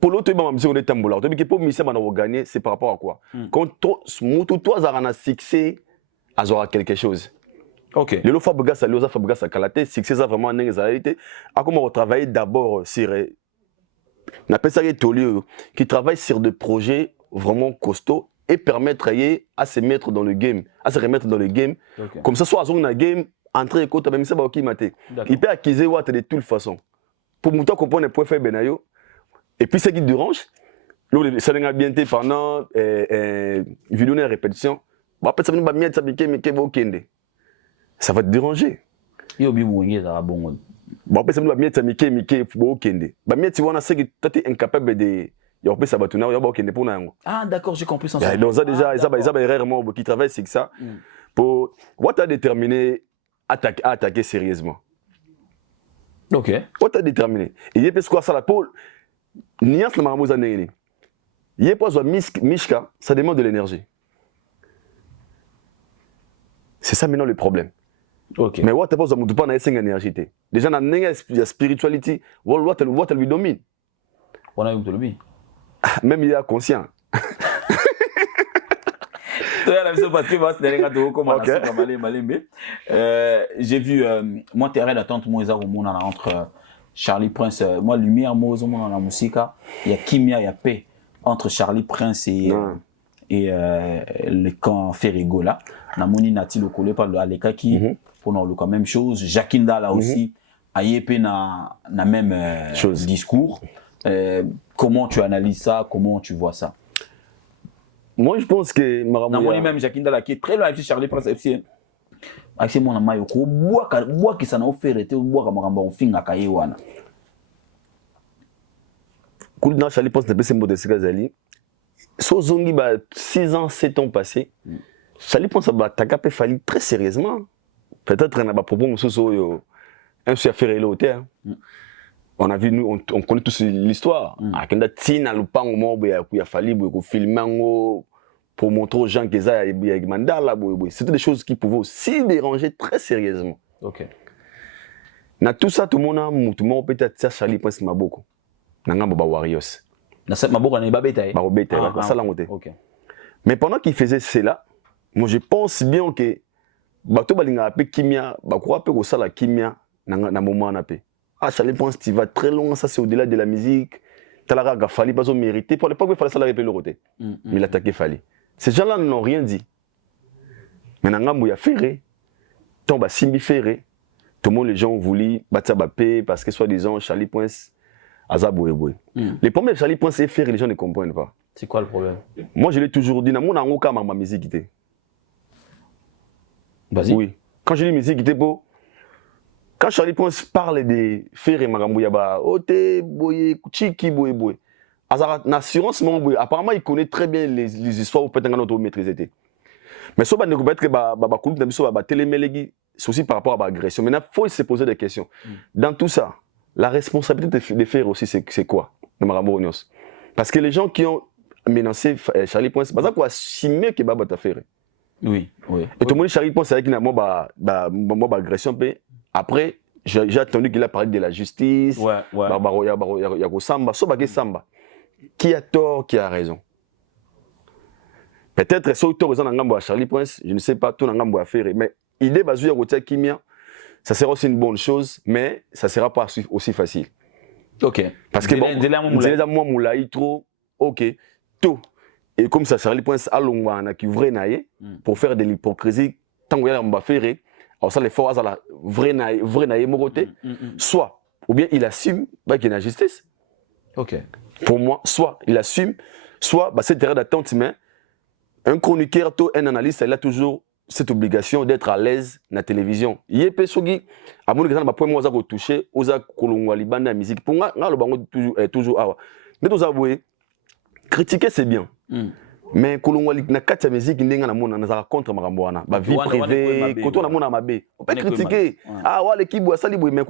Pour l'autre, on est tamboula. Pour Missa gagner, c'est par rapport à quoi? Quand toi, tu as succès, tu auras quelque chose. OK. Le Fabregas a Kalaté, succès ça vraiment une réalité. À comment on travaille d'abord sur. On appelle ça qui travaille sur des projets vraiment costauds. Et permettre à se mettre dans le game, à se remettre dans le game. Okay. Comme ça, soit dans le game, entrer et côté, même ça va qui mater. Il peut acquérir de toute façon. Pour nous comprendre les points faibles benayo, Et puis, ce qui te dérange, ça n'a bien été pendant vidéo de répétition. Ça va te déranger. Bon, après, ça va être incapable de. Ah, d'accord, j'ai compris. Donc, ça, déjà, ça va rarement qui travaille, c'est que ça. Pour. What a déterminé attaquer sérieusement. Ok. What a déterminé. Et il y a quoi ça la peau. Nias le maramouza n'est. Il y a pas Mishka, ça demande de l'énergie. C'est ça maintenant le problème. Ok. Mais what a pas de l'énergie. Déjà, dans la spiritualité, what lui domine. On a eu tout le bien. Même il est conscient. J'ai vu, moi, terrain d'attente, moi, entre Charlie Prince, moi, lumière, moi, dans la musique, il y a kimia, il y a paix entre Charlie Prince et le camp Ferrigo là. Namoni Nati le collé par le Aleka qui, pour nous, la même chose. Jacinda là aussi, Ayepe na même discours. Comment tu analyses ça? Comment tu vois ça? Moi, je pense que Namoni même Jacinda là qui est très loin de Charlie Prince FC. Avec ces mots mayo ko bois qui s'en a offert et bois comme on finga kayewana. Cool Charlie Prince de mot de Segazali. Sozongi ba 6 ans, 7 ans passés. Charlie Prince ba takapé fallu très sérieusement. Peut-être on a pas propos soso un sur affaire l'hôtel. On a vu nous on connaît tous l'histoire. Akenda tina lupango mo ya fallu ko filmer pour montrer aux gens que ça y a mandala c'était des choses qui pouvaient aussi déranger très sérieusement. OK. Na tout ça tout le monde peut-être ça Charlie Prince maboko. Nanga ba Warriors. Na cette maboko na ba beta. Ba beta ça la monté. OK. Mais pendant qu'il faisait cela, moi je pense bien que bato balinga apé kimia, ba croit peu ko ça la kimia na moment na pe. Ah Charlie Prince tu vas très loin, ça c'est au-delà de la musique. Talara ga fali pas mérité pour l'époque il fallait ça la répéter le côté. Mais il attaqué fali. Ces gens-là n'ont rien dit. Mais Nangamou y a ferré, tombe à Simbi ferré. Tout le monde, les gens ont voulu battre Bappé parce que soi-disant Charlie Prince a Zabouéboué. Les problèmes de Charlie Prince est ferré, les gens ne comprennent pas. C'est quoi le problème? Moi, je l'ai toujours dit, dans mon angoka, ma musique était. Vas-y. Oui. Quand je dis musique était beau, quand Charlie Prince parle de ferré, Magambouya, Ote, Boye, Chiki, Boye. L'assurance, apparemment, il connaît très bien les histoires où peut-être notre maîtrise. Mais ça, ne peut être que c'est aussi par rapport à l'agression. Maintenant, il faut se poser des questions. Dans tout ça, la responsabilité de faire aussi, c'est quoi? Parce que les gens qui ont menacé Charlie Prince, c'est quoi si mieux que Baba t'a fait. Oui. Et tout le monde, Charlie Prince, c'est qu'il a une agression. Après, j'ai attendu qu'il a parlé de la justice. Samba. Samba. Qui a tort, qui a raison. Peut-être que tort raison dans Charlie Prince, je ne sais pas tout dans à faire, mais l'idée basée sur Kimia, ça sera aussi une bonne chose, mais ça ne sera pas aussi facile. Ok. Parce que bon, moulaï trop, ok, tout. Et comme ça, Charlie Prince a l'ongwana qui vrai naïe pour faire de l'hypocrisie, tant qu'on va faire, alors ça les forces à la vrai naïe moroté, soit ou bien il assume qu'il y a la justice. Ok. Pour moi, soit il assume, soit c'est terrain d'attente, mais un chroniqueur, un analyste, il a toujours cette obligation d'être à l'aise dans la télévision. Il y a des gens qui ont touché aux la musique. Pour moi, toujours. Mais vous avouez, critiquer c'est bien. Mais quand on a la musique, on a contre Maramboana. La vie privée, quand on a mon amabé. On peut critiquer. Ah, ouais, l'équipe, ça, mais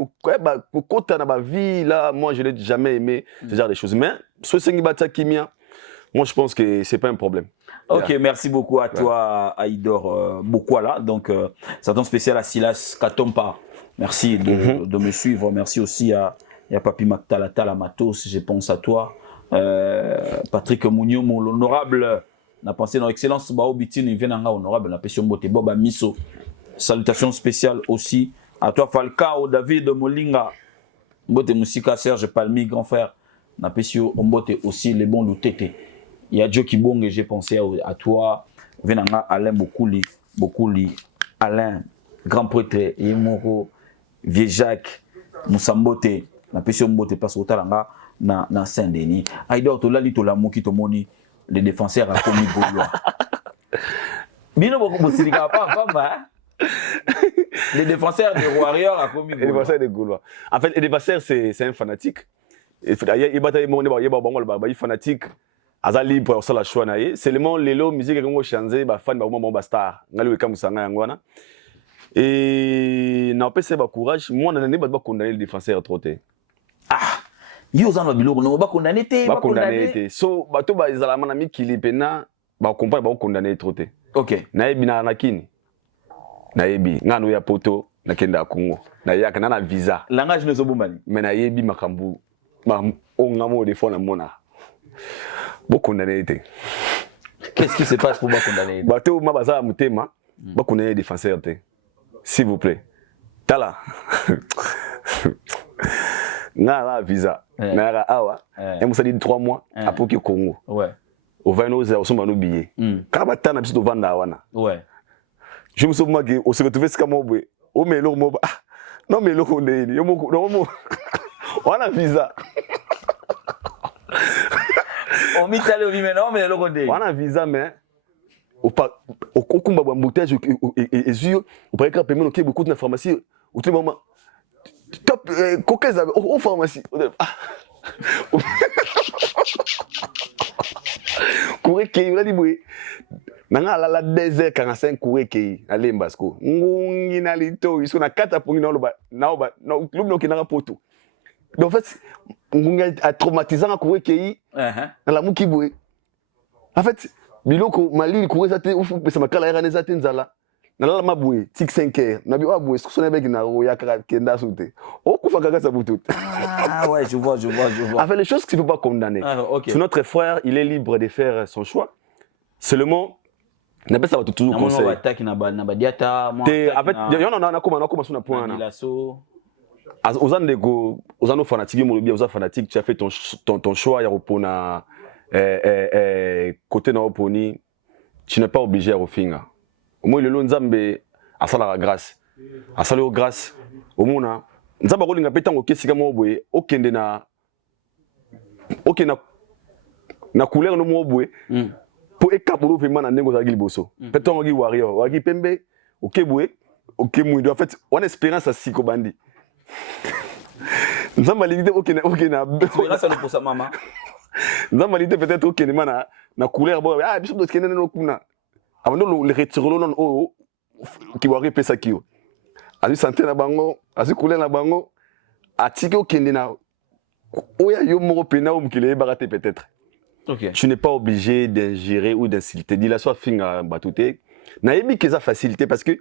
quand on a ma vie, là, moi, je n'ai jamais aimé ce genre de choses. Mais, ce qui Kimia, moi, je pense que ce n'est pas un problème. Ok, merci beaucoup à toi, Aïdor Bokwala. Donc, ça donne spécial à Silas Katompa. Merci de me suivre. Merci aussi à Papi Maktalata, la Matos, je pense à toi. Patrick Mouniou, l'honorable, n'a pensé dans l'excellence, il vient en honorable, n'a pensé Mbote Boba Miso. Salutations spéciales aussi à toi, Falcao, David Molinga, Mbote Moussika, Serge Palmi, grand frère, n'a pensé Mbote aussi, les bons Loutete. Il y a Joe Kibong, j'ai pensé à toi, Venanga, Alain Bokouli, Alain, grand prêtre, Yemoro, Vieux Jacques, Moussambote, na pesi mbote passe au talanga na Saint-Denis. Aïdor to lali to la moki to moni les défenseurs a commis Gaulois. Bino beaucoup bosirika pas les défenseurs des Warriors a commis Gaulois. Les défenseurs des Gaulois. En fait, les défenseurs c'est un fanatique. Il bataille mon il fanatique. Azali pour ça la choix naé. Seulement lelo musique comme chanter ba fan ba moment ba star. Ngali weka musanga yangwana. Et na pese ba courage, moi na ba condamner le défenseur troté. Ah, yo zan ba biloko no ba condamner te, ba condamner te. So bato ba ezala mana mi kilipena ba comprendre ba condamner troté. OK. Na yebi na nakini. Na yebi ngano ya poto na kenda Congo. Na yaka na visa. Langage ne zo bombali. Mais na yebi makambu ma ongamo de fond na mona. Ba condamner te. Qu'est-ce qui se passe pour ba condamner? Bato ma baza mutema ba condamner défenseur te. S'il vous plaît. Tala. Na visa. Na awa. Et moi ça dit 3 mois après que Congo. Ouais. Au vano za osoma no billet. Kaba tana biso vanda wana. Ouais. Je me souviens que on se retrouvait ce comme obwe. O melo mo ba. Non melo ko ndeni. Yo mo no mo. Wana visa. On mit aller au maintenant mais le condé. Wana visa mais au kumba ba embouteillage et zio au paraît que paiement OK beaucoup de pharmacie au tout moment top coquez au pharmacie courir qui on a dit oui nanga la 2h45 courir qui aller mbasco ngungi na lito iso na kata pongi na loba na oba no club no kinanga poto donc en fait ngungi a traumatisé na courir qui na la muki boy en fait biloko malili courir ça te ou pesa makala ya neza te nzala na la mabwe tik 5h na bi abwe so na begi na ya kenda soute o kufa kaka sa butu. Ah ouais, je vois. En fait les choses qu'il ne faut pas condamner. Okay. Notre frère, il est libre de faire son choix. Seulement n'a pas ça va toujours conseil. On attaque na badiata moi. En fait, il y en a comment sur un point là. Aux ans fanatiques mon bien aux fanatiques tu as fait ton choix ya repona côté na oponi tu n'es pas obligé à refinga. Au moins le nzambe asala la grâce. Asala la grâce au mona nzamba kolinga petango kesika mo boye okende na couleur no mo boye pour ekabolo vraiment na ndengo za liboso petango gi warrior wagi pembe okebwe okemwindo en fait on espérance à siko bandi nzamba lingite okena grâce à le pour sa maman nzamba lingite peut-être okene mana na couleur bo biso do kende no kuna avant le retiro non o ki wari pesa kio azu santé na bango azu couleur na bango atiki okende na oya yo moko pena o mukile barate peut-être. OK. Tu n'es pas obligé d'ingérer ou d'insulter. Dis la soit finga batouté. Na yebi que ça facilité parce que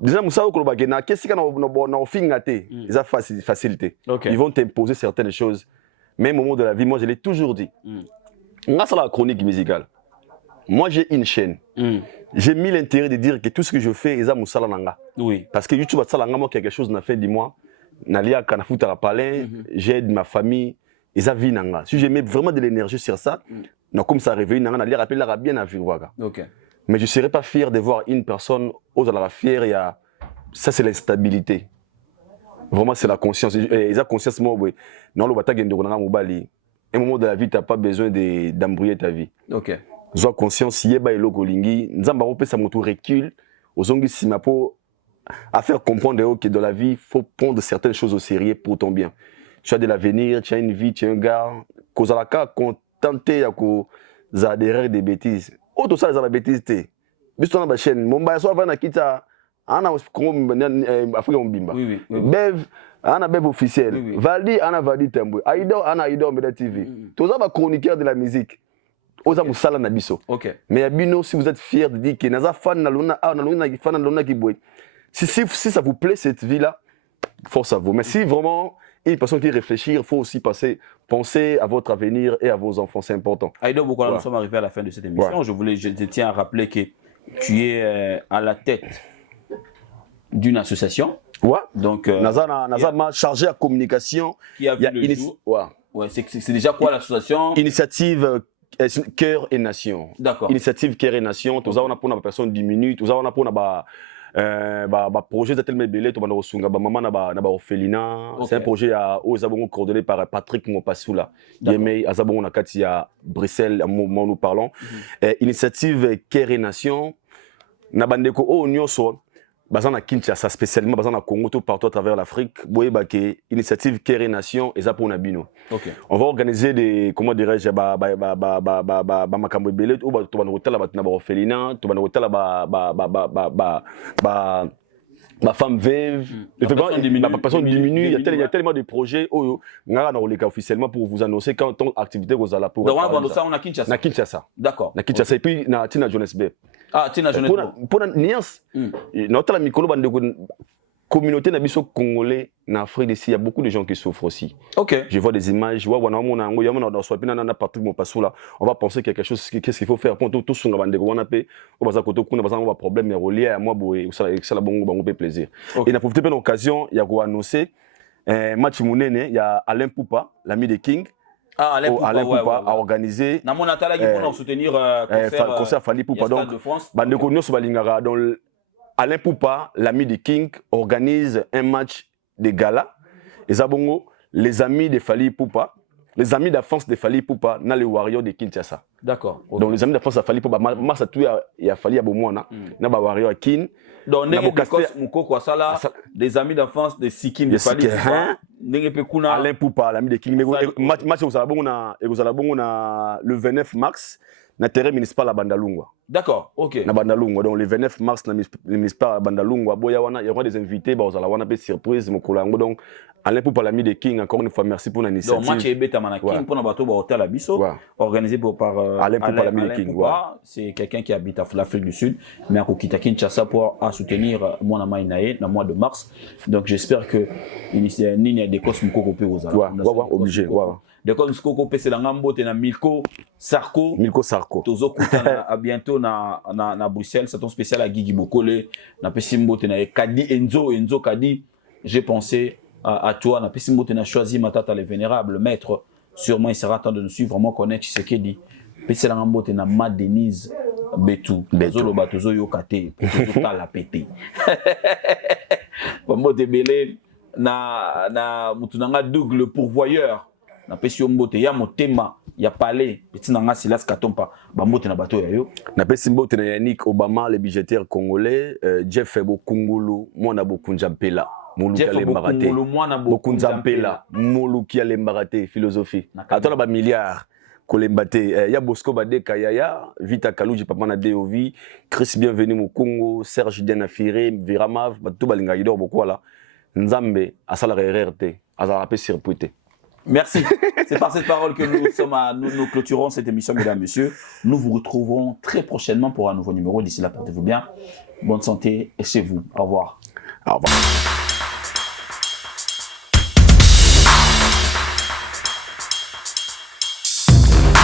déjà musa ko ba gena qu'est-ce que na finga té, ça facilité. Ils vont t'imposer certaines choses. Mais au moment de la vie, moi je l'ai toujours dit. Moi c'est la chronique musicale. Moi j'ai une chaîne. J'ai mis l'intérêt de dire que tout ce que je fais est musala nanga. Oui. Parce que YouTube ça nanga moi quelque chose na fin du mois. Nalia kana futa la palais, j'aide ma famille. Et ça vit nanga. Si je mets vraiment de l'énergie sur ça, non comme ça réveille nanga, nalia rappelle la bien à vivre. OK. Mais je serais pas fier de voir une personne aux à la fière, il y a ça c'est l'instabilité. Vraiment c'est la conscience. Et ça conscience moi oui. Non le bata gendo nanga mobali. Un moment de la vie tu n'as pas besoin d'embrouiller ta vie. OK. Sois conscience yeba eloko lingi, nzamba ko pesa moto recule, ozongi simapo à faire comprendre que dans la vie, il faut prendre certaines choses au sérieux pour ton bien. Tu as de l'avenir, tu as une vie, tu es un gars. Kozalaka contenté à adhérer des bêtises. Auto ça les bêtises té. Biso na ba chaîne, momba so va na kita ana Congo Afrique mbimba. Oui. Bev ana bev officiel. Oui. Valdi ana Valdi Tambwe. Aido ana Aido Meda TV. Tous ça ba chroniqueur de la musique. Oza musala na biso. OK. Mais abino si vous êtes fiers de dire que naza fan na luna fan na luna ki boy. Si ça vous plaît cette vie là, force à vous. Mais si vraiment une personne qui réfléchit, il faut aussi penser à votre avenir et à vos enfants, c'est important. Aïdo Bokola, nous sommes arrivés à la fin de cette émission. Je tiens à rappeler que tu es à la tête d'une association. Ouais. Donc, Naza m'a chargé à communication. Qui a vu le jour. Ouais. C'est déjà quoi l'association? Initiative Cœur et Nation. D'accord. Initiative Cœur et Nation. Tout ça on a pour une personne 10 minutes. Tout ça on a pour projet za tellement belé to bana kosunga ba maman na ba orphelinat. C'est un projet aux abongo coordonné par Patrick Mopassoula. Yemei azabongo na kati ya Bruxelles à moment nous parlons. Initiative Care Nation na bandeko o nyonso bazana Kinshasa spécialement bazana Congo tout partout à travers l'Afrique. Boye ba ke initiative Care Nation eza pour na bino. On va organiser des comment dirais-je makambo belé ou ba to bana hôtel ba na ba orphelinat, to bana hôtel ma femme veuve, la personne diminue, il y a tellement de projets où on a officiellement pour vous annoncer quand ton activité vous allez pour. Donc on a Kinshasa. Na Kinshasa. D'accord. Na Kinshasa et puis na Tina Johannesburg. Ah, Tina Johannesburg. Pour la nuance, notre micro bande communauté nabiso congolais en Afrique d'ici, il y a beaucoup de gens qui souffrent aussi. Ok. Je vois des images, on va penser quelque chose, qu'est-ce qu'il faut faire pour tout sur la bande de Guanape, on va avoir problème mais relié à moi et ça la bon plaisir. Et on a profité de l'occasion, il y a annoncé match Mounene, il y a Alain Poupa, l'ami des King. Ah, Alain Poupa a organisé. Na mon atala qui pour soutenir concert Fali Poupa donc bande de Konyo so balingara dans Alain Poupa, l'ami de King, organise un match de gala. Et Zabongo, les amis de Fali Poupa, les amis d'enfance de Fali Poupa, dans les Warriors de Kinshasa. D'accord. Donc les amis d'enfance de Fali Poupa, Massa tout il y a Fali Abomwana, na ba Warrior à Kin. Donc des amis d'enfance de Sikin de Fali Poupa. Alain Poupa, l'ami de King. Match au Zalabongo le 29 mars. Na terrain municipal à Bandalungwa. D'accord, ok. Na Bandalungwa, donc le 29 mars, na municipal à Bandalungwa, il y aura des invités, il y aura des surprises, donc Alain Poupa, l'ami de King, encore une fois, merci pour l'initiative. Donc, match Ebeta Manakin pour notre hôtel à Bisso, organisé par Alain Poupa, l'ami de King. C'est quelqu'un qui habite à l'Afrique du Sud, mais à Kokita Kinshasa pour soutenir mon ami Nae dans le mois de mars. Donc, j'espère que Nini a des cosmes Kokopé aux Alpes. Obligé. De comme Skoko pese la ngambo te na Milko Sarko tozo kuta à bientôt na Bruxelles, c'est ton spécial à Guigui Bokole na pesimbo te na Kadi Enzo Kadi. J'ai pensé à toi na pesimbo te na choisi Matata le vénérable maître, sûrement il sera temps de nous suivre, vraiment connaître ce qu'il dit. Pese la ngambo te na Ma Denise Betou zolo batozo yokate tozo la pété bombo te belé na mutunanga Doug le pourvoyeur. Na pesi mbote ya motema ya palais petit nanga Silas Katompa ba mbote na bato ya yo na pesi mbote na Yannick Obama le budgétaire congolais Jeff Bokungulu mwana Bokunjampela Moluki Alembarate Bokunjampela Moluki Alembarate philosophie atona ba milliards kolembate ya Bosco Badeka yaya Vita Kaluji papa na Deovi Chris bienvenue mu Congo Serge Denafire Viramav bato balinga idor bokwala Nzambe asala RRT azala pe surputé. Merci. C'est par cette parole que nous clôturons cette émission, mesdames, messieurs. Nous vous retrouverons très prochainement pour un nouveau numéro. D'ici là, portez-vous bien. Bonne santé et chez vous. Au revoir. Au revoir.